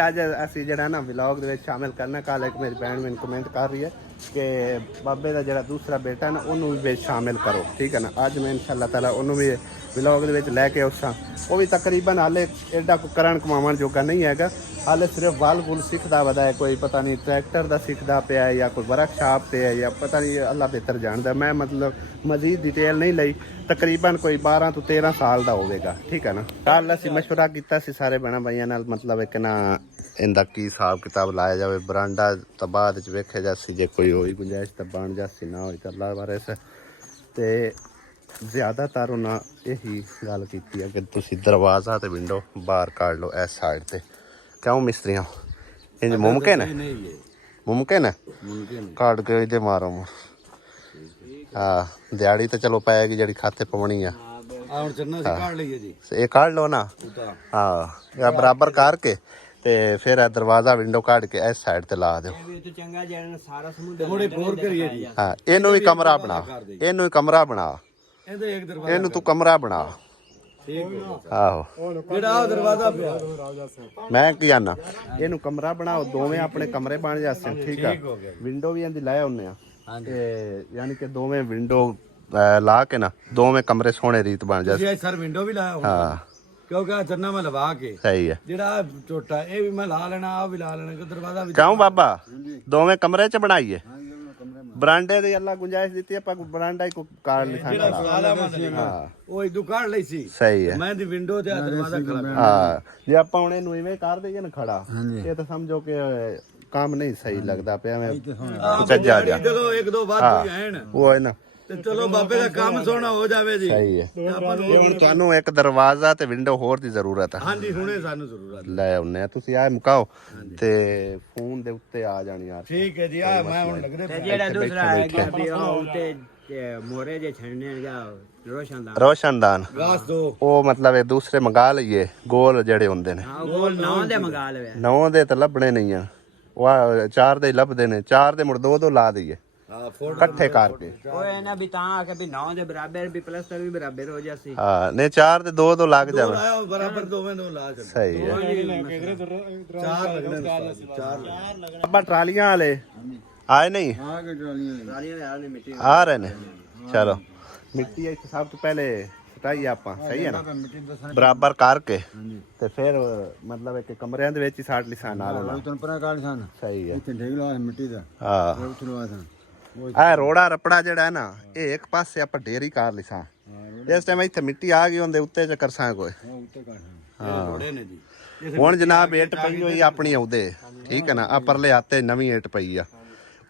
ਅੱਜ ਅਸੀਂ ਜਿਹੜਾ ਨਾ ਵਲੌਗ ਦੇ ਵਿੱਚ ਸ਼ਾਮਿਲ ਕਰਨਾ। ਕੱਲ ਇੱਕ ਮੇਰੀ ਭੈਣ ਮੈਨੂੰ ਕਮੈਂਟ ਕਰ ਰਹੀ ਹੈ ਕਿ ਬਾਬੇ ਦਾ ਜਿਹੜਾ ਦੂਸਰਾ ਬੇਟਾ ਨਾ ਉਹਨੂੰ ਵੀ ਵਿੱਚ ਸ਼ਾਮਿਲ ਕਰੋ, ਠੀਕ ਹੈ ਨਾ। ਅੱਜ ਮੈਂ ਇਨਸ਼ਾਅੱਲਾ ਤਾਲਾ ਉਹਨੂੰ ਵੀ ਵਲੌਗ ਦੇ ਵਿੱਚ ਲੈ ਕੇ ਆਸਾਂ। ਉਹ ਵੀ ਤਕਰੀਬਨ ਹਾਲੇ ਐਡਾ ਕੋ ਕਰਨ ਕਮਾਉਣ ਜੋਗਾ ਨਹੀਂ ਹੈਗਾ, ਹਾਲੇ ਸਿਰਫ ਵਾਲ ਵੁਲ ਸਿੱਖਦਾ ਵਦਾ ਹੈ। ਕੋਈ ਪਤਾ ਨਹੀਂ ਟਰੈਕਟਰ ਦਾ ਸਿੱਖਦਾ ਪਿਆ ਜਾਂ ਕੋਈ ਵਰਕਸ਼ਾਪ ਤੇ ਹੈ ਜਾਂ ਪਤਾ ਨਹੀਂ, ਅੱਲਾ ਬਿਹਤਰ ਜਾਣਦਾ। ਮੈਂ ਮਤਲਬ ਮਜ਼ੀਦ ਡਿਟੇਲ ਨਹੀਂ ਲਈ, ਤਕਰੀਬਨ ਕੋਈ 12 ਤੋਂ 13 ਸਾਲ ਦਾ ਹੋਵੇਗਾ, ਠੀਕ ਹੈ ਨਾ। ਕੱਲ ਅਸੀਂ ਮਸ਼ਵਰਾ ਕੀਤਾ ਸੀ ਸਾਰੇ ਭੈਣਾਂ ਭਾਈਆਂ ਨਾਲ, ਮਤਲਬ ਇੱਕ ਨਾ ਇਹਦਾ ਕੀ ਹਿਸਾਬ ਕਿਤਾਬ ਲਾਇਆ ਜਾਵੇ। ਬਰਾਂਡਾ ਤਾਂ ਬਾਅਦ ਵਿੱਚ ਵੇਖਿਆ ਜਾਸੀ, ਜੇ ਕੋਈ ਹੋਈ ਗੁੰਜਾਇਸ਼ ਤਾਂ ਬਣ ਜਾਸੀ, ਨਾ ਹੋਈ ਤਾਂ ਅੱਲਾ ਬਾਰੇ ਤੇ ਜ਼ਿਆਦਾਤਰ ਉਹਨਾਂ ਇਹੀ ਗੱਲ ਕੀਤੀ ਹੈ ਕਿ ਤੁਸੀਂ ਦਰਵਾਜ਼ਾ ਤੇ ਵਿੰਡੋ ਬਾਹਰ ਕੱਢ ਲਓ ਇਸ ਸਾਈਡ ਤੇ। ਕਿਉਂ ਮਿਸਤਰੀਆਂ ਇੰਜ ਮੁਮਕਿਨ ਹੈ? ਮੁਮਕਿਨ ਹੈ ਕੱਢ ਕੇ ਇਹਦੇ ਮਾਰੋ। ਹਾਂ ਦਿਹਾੜੀ ਤਾਂ ਚਲੋ ਪਏਗੀ ਜਿਹੜੀ ਖਾਤੇ ਪਵਣੀ ਆ। ਇਹ ਕੱਢ ਲਓ ਨਾ, ਹਾਂ ਇਹ ਬਰਾਬਰ ਕਰਕੇ ਤੇ ਫਿਰ ਇਹ ਦਰਵਾਜ਼ਾ ਵਿੰਡੋ ਕੱਢ ਕੇ ਇਸ ਸਾਈਡ ਤੇ ਲਾ ਦਿਓ। ਹਾਂ ਇਹਨੂੰ ਵੀ ਕਮਰਾ ਬਣਾ, ਇਹਨੂੰ ਵੀ ਕਮਰਾ ਬਣਾ, ਇਹਨੂੰ ਤੂੰ ਕਮਰਾ ਬਣਾ। ਆਹੋ ਮੈਂ ਕੀ ਆਨਾ, ਇਹਨੂੰ ਕਮਰਾ ਬਣਾਓ, ਦੋਵੇਂ ਆਪਣੇ ਕਮਰੇ ਬਣ ਜਾਸੇ, ਠੀਕ ਆ। ਵਿੰਡੋ ਵੀ ਇਹਦੀ ਲਾਇਆ ਹੁੰਨੇ ਆ ਤੇ ਯਾਨੀ ਕਿ ਦੋਵੇਂ ਵਿੰਡੋ ਲਾ ਕੇ ਨਾ ਦੋਵੇਂ ਕਮਰੇ ਸੋਹਣੇ ਰੀਤ ਬਣ ਜਾਸੇ। ਸਰ ਵਿੰਡੋ ਵੀ ਲਾਇਆ ਹਾਂ ਕਿਉਂਕਿ ਜੰਨਾ ਮੈਂ ਲਵਾ ਕੇ ਸਹੀ ਹੈ। ਜਿਹੜਾ ਛੋਟਾ ਇਹ ਵੀ ਮੈਂ ਲਾ ਲੈਣਾ, ਆ ਵੀ ਲਾ ਲੈਣਾ, ਕਿ ਦਰਵਾਜ਼ਾ ਵੀ ਕਿਉਂ ਬਾਬਾ ਦੋਵੇਂ ਕਮਰੇ ਚ ਬਣਾਈਏ। ਬਰਾਂਡੇ ਦੀ ਅੱਲਾ ਗੁੰਜਾਇਸ਼ ਦਿੱਤੀ ਆਪਾਂ ਬਰਾਂਡਾ ਹੀ ਕੋ ਕਾਰਡ ਲਿਖਾਣਾ। ਹਾਂ ਉਹ ਇਦੋਂ ਕੱਢ ਲਈ ਸੀ, ਸਹੀ ਹੈ। ਮੈਂ ਦੀ ਵਿੰਡੋ ਤੇ ਦਰਵਾਜ਼ਾ ਖੜਾ। ਹਾਂ ਜੇ ਆਪਾਂ ਹੁਣ ਇਹਨੂੰ ਇਵੇਂ ਕਰ ਦਈਏ ਨਾ ਖੜਾ, ਇਹ ਤਾਂ ਸਮਝੋ ਕਿ ਕੰਮ ਨਹੀਂ ਸਹੀ ਲੱਗਦਾ ਪਿਆ। ਮੈਂ ਚੱਜਾ ਜਾ ਚਲੋ ਇੱਕ ਦੋ ਵਾਰ ਹੀ ਆਣ ਉਹ ਹੈ ਨਾ, ਤੇ ਚਲੋ ਬਾਬੇ ਦਾ ਕੰਮ ਸੋਹਣਾ ਹੋ ਜਾਵੇ ਜੀ। ਸਹੀ ਹੈ। ਹੁਣ ਤੁਹਾਨੂੰ ਇੱਕ ਦਰਵਾਜ਼ਾ ਤੇ ਵਿੰਡੋ ਹੋਰ ਦੀ ਜ਼ਰੂਰਤ ਹੈ। ਹਾਂਜੀ ਹੁਣੇ ਸਾਨੂੰ ਜ਼ਰੂਰਤ ਲੈ ਆਉਨੇ ਆ, ਤੁਸੀਂ ਆਏ ਮੁਕਾਓ ਤੇ ਫੋਨ ਦੇ ਉੱਤੇ ਆ ਜਾਣੀ ਯਾਰ। ਠੀਕ ਹੈ ਜੀ। ਆ ਮੈਂ ਹੁਣ ਲੱਗਦੇ ਜਿਹੜਾ ਦੂਸਰਾ ਹੈ ਕਿ ਵੀ ਉਹ ਉੱਤੇ ਮੋਰੇ ਜੇ ਛੱਡਣੇ ਜਾਂ ਰੋਸ਼ਨਦਾਨ ਗਾਸ ਦੋ, ਉਹ ਮਤਲਬ ਇਹ ਦੂਸਰੇ ਮੰਗਾ ਲਈਏ ਗੋਲ ਜਿਹੜੇ ਹੁੰਦੇ ਨੇ। ਹਾਂ ਗੋਲ 9 ਦੇ ਮੰਗਾ ਲਵੇ। 9 ਦੇ ਤਾਂ ਲੱਭਣੇ ਨਹੀਂ ਆ, ਉਹ 4 ਦੇ ਹੀ ਲੱਭਦੇ ਨੇ। 4 ਦੇ ਮੁੜ ਦੋ ਲਾ ਦਈਏ ਇਕੱਠੇ ਕਰਕੇ। ਉਹ ਇਹ ਨਾ ਵੀ ਤਾਂ ਆ ਕੇ ਵੀ 9 ਦੇ ਬਰਾਬਰ ਵੀ ਪਲਸਤਰ ਵੀ ਬਰਾਬਰ ਹੋ ਜਾਸੀ। ਹਾਂ ਨਹੀਂ 4 ਦੇ ਦੋ ਲੱਗ ਜਾਵੇ। ਲਾਇਆ ਬਰਾਬਰ ਦੋਵੇਂ ਨੂੰ ਲਾ ਛੱਡ। ਸਹੀ ਹੈ। 4 ਲੱਗਣੇ, 4 ਆਪਾਂ ਟਰਾਲੀਆਂ ਵਾਲੇ ਆਏ ਨਹੀਂ ਆ ਰਹੇ ਨੇ। ਚਲੋ ਮਿੱਟੀ ਇੱਥੇ ਸਭ ਤੋਂ ਪਹਿਲੇ ਸਟਾਈ ਆਪਾਂ, ਸਹੀ ਹੈ ਨਾ, ਬਰਾਬਰ ਕਰਕੇ ਤੇ ਫਿਰ ਮਤਲਬ ਇੱਕ ਕਮਰਿਆਂ ਦੇ ਵਿੱਚ ਹੀ ਸਾਟ ਲਿਸਾਂ ਨਾਲ। ਸਹੀ ਹੈ। ਹਾਂ ਆ ਰੋੜਾ ਰੱਪੜਾ ਜਿਹੜਾ ਹੈ ਨਾ, ਇਹ ਇੱਕ ਪਾਸੇ ਆਪਾਂ ਢੇਰੀ ਕਰ ਲਿਸਾਂ। ਇਸ ਟਾਈਮ ਇੱਥੇ ਮਿੱਟੀ ਆ ਗਈ ਉਹਦੇ ਉੱਤੇ ਚ ਕਰਸਾਂ ਕੋਈ। ਹਾਂ ਹੁਣ ਜਨਾਬ ਇੱਟ ਪਈ ਹੋਈ ਆਪਣੀ ਆਉਦੇ, ਠੀਕ ਹੈ ਨਾ। ਆ ਪਰਲੇ ਹੱਥੇ ਨਵੀਂ ਇੱਟ ਪਈ ਆ,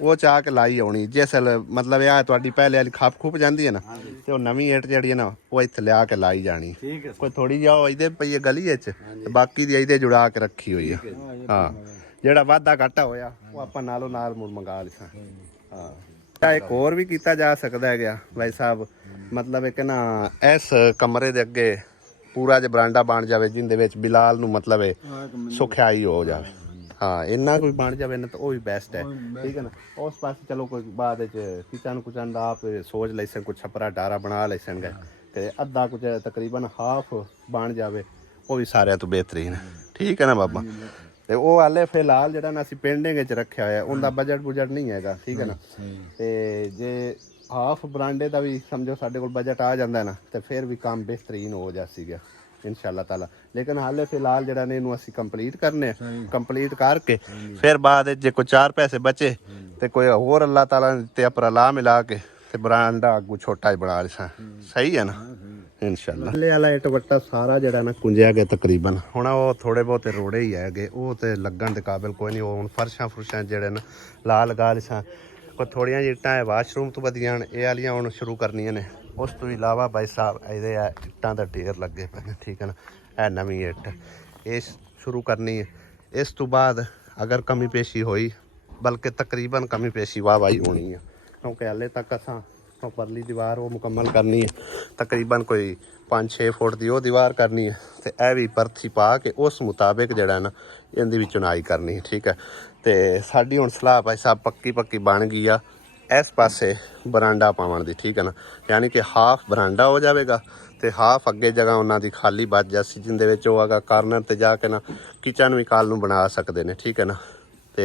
ਉਹ ਚਾਹ ਕੇ ਲਾਈ ਆਉਣੀ। ਜਿਸ ਮਤਲਬ ਇਹ ਤੁਹਾਡੀ ਪਹਿਲੇ ਵਾਲੀ ਖਾਪ ਖੂਪ ਜਾਂਦੀ ਹੈ ਨਾ, ਤੇ ਉਹ ਨਵੀਂ ਇੱਟ ਜਿਹੜੀ ਹੈ ਨਾ ਉਹ ਇੱਥੇ ਲਿਆ ਕੇ ਲਾਈ ਜਾਣੀ। ਕੋਈ ਥੋੜੀ ਜਿਹਾ ਇਹਦੇ ਪਈ ਹੈ ਗਲੀ ਵਿੱਚ, ਤੇ ਬਾਕੀ ਦੀ ਇਹਦੇ ਜੁੜਾ ਕੇ ਰੱਖੀ ਹੋਈ ਆ। ਹਾਂ ਜਿਹੜਾ ਵਾਧਾ ਘਾਟਾ ਹੋਇਆ ਉਹ ਆਪਾਂ ਨਾਲੋਂ ਨਾਲ ਮੁੜ ਮੰਗਾ ਲਿਸਾਂ। ਹਾਂ ਇੱਕ ਹੋਰ ਵੀ ਕੀਤਾ ਜਾ ਸਕਦਾ ਹੈਗਾ ਭਾਈ ਸਾਹਿਬ, ਮਤਲਬ ਇੱਕ ਨਾ ਇਸ ਕਮਰੇ ਦੇ ਅੱਗੇ ਪੂਰਾ ਜਿਹਾ ਬਰਾਂਡਾ ਬਣ ਜਾਵੇ ਜਿਹਦੇ ਵਿੱਚ ਬਿਲਾਲ ਨੂੰ ਮਤਲਬ ਸੁਖਿਆਈ ਹੋ ਜਾਵੇ। ਹਾਂ ਇੰਨਾ ਕੋਈ ਬਣ ਜਾਵੇ ਨਾ ਤਾਂ ਉਹ ਵੀ ਬੈਸਟ ਹੈ, ਠੀਕ ਹੈ ਨਾ। ਉਸ ਪਾਸੇ ਚਲੋ ਕੋਈ ਬਾਅਦ ਵਿੱਚ ਕਿਚਨ ਕੁਚਨ ਦਾ ਆਪ ਸੋਚ ਲੈ ਸਨ, ਕੋਈ ਛਪਰਾ ਡਾਰਾ ਬਣਾ ਲੈ ਸਨਗੇ ਤੇ ਅੱਧਾ ਕੁਝ ਤਕਰੀਬਨ ਹਾਫ ਬਣ ਜਾਵੇ, ਉਹ ਵੀ ਸਾਰਿਆਂ ਤੋਂ ਬਿਹਤਰੀਨ, ਠੀਕ ਹੈ ਨਾ ਬਾਬਾ। ਤੇ ਉਹ ਹਾਲੇ ਫਿਲਹਾਲ ਜਿਹੜਾ ਨਾ ਅਸੀਂ ਪੇਂਡਿੰਗ ਵਿੱਚ ਰੱਖਿਆ ਹੋਇਆ, ਉਹਦਾ ਬਜਟ ਬੁਜਟ ਨਹੀਂ ਹੈਗਾ, ਠੀਕ ਹੈ ਨਾ। ਤੇ ਜੇ ਹਾਫ ਬਰਾਂਡੇ ਦਾ ਵੀ ਸਮਝੋ ਸਾਡੇ ਕੋਲ ਬਜਟ ਆ ਜਾਂਦਾ ਨਾ, ਤੇ ਫਿਰ ਵੀ ਕੰਮ ਬਿਹਤਰੀਨ ਹੋ ਜਾ ਸੀਗਾ ਇਨਸ਼ਾਅੱਲਾ ਤਾਲਾ। ਲੇਕਿਨ ਹਾਲੇ ਫਿਲਹਾਲ ਜਿਹੜਾ ਨੇ ਇਹਨੂੰ ਅਸੀਂ ਕੰਪਲੀਟ ਕਰਨੇ, ਕੰਪਲੀਟ ਕਰਕੇ ਫਿਰ ਬਾਅਦ ਵਿੱਚ ਜੇ ਕੋਈ 4 ਪੈਸੇ ਬਚੇ ਤੇ ਕੋਈ ਹੋਰ ਅੱਲਾਹ ਤਾਲਾ ਤੇ ਆਪਣਾ ਲਾ ਮਿਲਾ ਕੇ ਤੇ ਬਰਾਂਡਾ ਅੱਗੂ ਛੋਟਾ ਹੀ ਬਣਾ ਲਿਆ, ਸਹੀ ਹੈ ਨਾ ਇਨਸ਼ਾਅੱਲਾ। ਹਲੇ ਵਾਲਾ ਇੱਟ ਵੱਟਾ ਸਾਰਾ ਜਿਹੜਾ ਨਾ ਕੁੰਜਿਆ ਗਿਆ ਤਕਰੀਬਨ। ਹੁਣ ਉਹ ਥੋੜੇ ਬਹੁਤੇ ਰੋੜੇ ਹੀ ਹੈਗੇ, ਉਹ ਤੇ ਲੱਗਣ ਦੇ ਕਾਬਿਲ ਕੋਈ ਨਹੀਂ। ਉਹ ਹੁਣ ਫਰਸ਼ਾਂ ਫੁਰਸ਼ਾਂ ਜਿਹੜੇ ਨਾ ਲਾ ਲਗਾ ਲਿਸਾਂ। ਕੋਈ ਥੋੜੀਆਂ ਜਿਹੀ ਇੱਟਾਂ ਹੈ ਵਾਸ਼ਰੂਮ ਤੋਂ ਵਧੀਆਂ, ਇਹ ਵਾਲੀਆਂ ਹੁਣ ਸ਼ੁਰੂ ਕਰਨੀਆਂ ਨੇ। ਉਸ ਤੋਂ ਇਲਾਵਾ ਭਾਈ ਸਾਹਿਬ ਇਹਦੇ ਇੱਟਾਂ ਦਾ ਢੇਰ ਲੱਗੇ ਪਏ ਨੇ, ਠੀਕ ਹੈ ਨਾ। ਇਹ ਨਵੀਂ ਇੱਟ ਇਹ ਸ਼ੁਰੂ ਕਰਨੀ ਹੈ। ਇਸ ਤੋਂ ਬਾਅਦ ਅਗਰ ਕਮੀ ਪੇਸ਼ੀ ਹੋਈ, ਬਲਕਿ ਤਕਰੀਬਨ ਕਮੀ ਪੇਸ਼ੀ ਵਾਹ ਵਾਹੀ ਹੋਣੀ ਹੈ, क्योंकि हाले तक असां परली दीवार वो मुकम्मल करनी है, तकरीबन कोई 5-6 फुट की वो दीवार करनी है, तो यह भी परथी पा के उस मुताबिक जड़ा ना इनकी भी चुनाई करनी है। ठीक है, तो साडी हुण सलाह भाई साहब पक्की बन गई आ इस पासे बरांडा पावन दी। ठीक है ना, यानी कि हाफ बरांडा हो जाएगा तो हाफ अगे जगह उन्होंने खाली बच जासी, जिंदे विच वो आगा कार्नर ते जाके ना किचन भी कल नूं बना सकते हैं। ठीक है ना, तो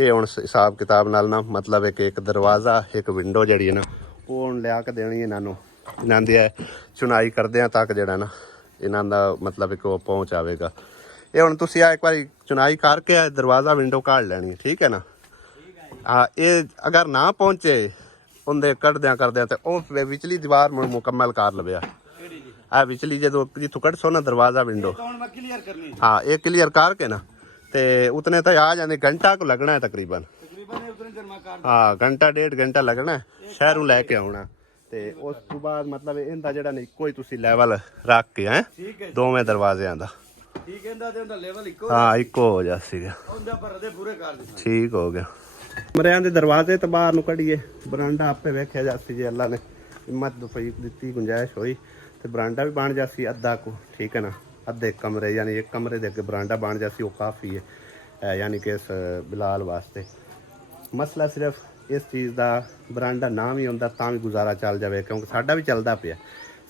ये हुण हिसाब किताब नाल ना मतलब है कि एक दरवाज़ा एक विंडो जी है ना वो हुण लिया के देनी इन्हों इन्हों की चुनाई करदे तक जड़ा ना इन्हों का मतलब एक वो पहुँच आएगा। ये हुण तुसीं एक बार चुनाई करके दरवाज़ा विंडो काढ़ लैनी है। ठीक है ना, हाँ ये अगर ना पहुँचे उनके करद्या तो वह विचली दीवार मुकम्मल कर लवे। आ विचली जितों कट सो ना दरवाज़ा विंडो, हाँ ये क्लीयर करके ना तो उतने तो आ जाने घंटा को लगना है तकरीबन। हाँ घंटा 1.5 घंटा लगना है शहरों लैके आना, तो उस तो बाद मतलब इनका जड़ा नहीं कोई तुसी लैवल रख के है दोवें दरवाज़ियां दा। हाँ इको हो जा ठीक हो गया। कमरियां दे दरवाजे तो बाहर नूं कढ़िए बरांडा आपे वेख्या जासी जे अल्लाह ने हिम्मत दी गुंजाइश हुई तो बरांडा भी बन जासी अद्धा को। ठीक है ना, अद्धे कमरे यानी एक कमरे दे अगे बरांडा बन जासी वो काफ़ी है यानी कि इस बिलाल वास्ते। मसला सिर्फ इस चीज़ का बरांडा ना भी होंदा तां भी गुजारा चल जाए, क्योंकि साडा भी चलदा पिया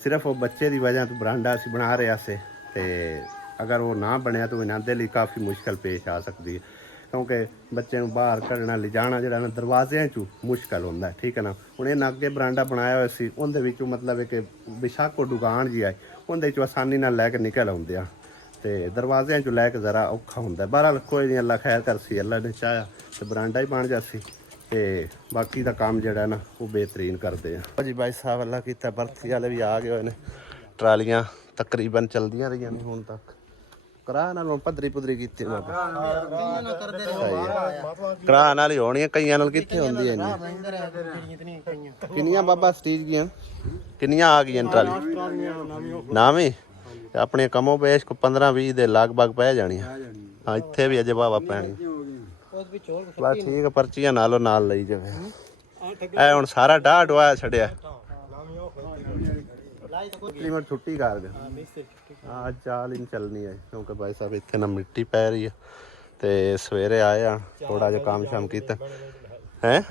सिर्फ वो बच्चे की वजह तो बरांडा असीं बना रहे से, तो अगर वो ना बनया तो इन्हां दे लई काफ़ी मुश्किल पेश आ सकती है, क्योंकि बच्चे बाहर कढ़ना ले जाना जो ना दरवाज़ियां चू मुश्किल होंदा है। ठीक है ना, हुण इन्हां अगे बरांडा बनाया होया सी उहदे विचों मतलब कि बेशक को दुकान जी आई उहदे चों आसानी नाल लैके निकल आउंदे आ, ते दरवाज़ियां चों लैके ज़रा औखा हुंदा है। बहरहाल कोई नहीं, अल्लाह खैर करसी, अल्लाह ने चाह्या तो बरांडा ही बन जासी, ते बाकी दा काम जिहड़ा ना वो बेहतरीन करदे आ जी। भाई साहब अल्लाह कीता बरथी वाले भी आ गए होए ने, ट्रालियां तकरीबन चलदियां रहियां ने हुण तक। करा नाल पद्धरी पुधरी कीती करा नाल ही होनी, कईयां नाल कित्थे होंदी है किन्नियां बाबा स्टीज गियां किन्नियां आ गईयां ट्राली नावी अपने कमो पेश को 15-20 दे लगभग पै जानियां। हाँ इत्थे भी अजे वाहवा पैनी बस ठीक है, पर्चियां नालों नाल लई जावे। ए हुण सारा डाह डुआया छड़िया लिमिट छुट्टी कर दे। हाँ चाल ही चलनी है क्योंकि भाई साहब इतने ना मिट्टी पै रही है, तो सवेरे आए हाँ थोड़ा जो काम शाम किया है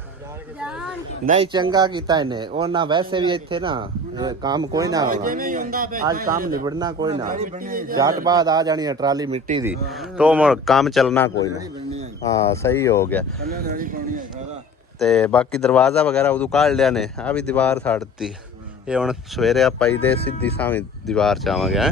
नहीं चंगा किया इन्हें और ना वैसे भी इतने ना काम कोई ना होना आज काम निबड़ना कोई ना झट बाद आ जानी है ट्राली मिट्टी दी तो काम चलना कोई ना। हाँ सही हो गया, ते बाकी दरवाज़ा वगैरह उदू काढ़ लिया ने आ भी दीवार साड़ती ये हुण सवेरे आप पाई दे सीधी सावी दीवार चावांगे।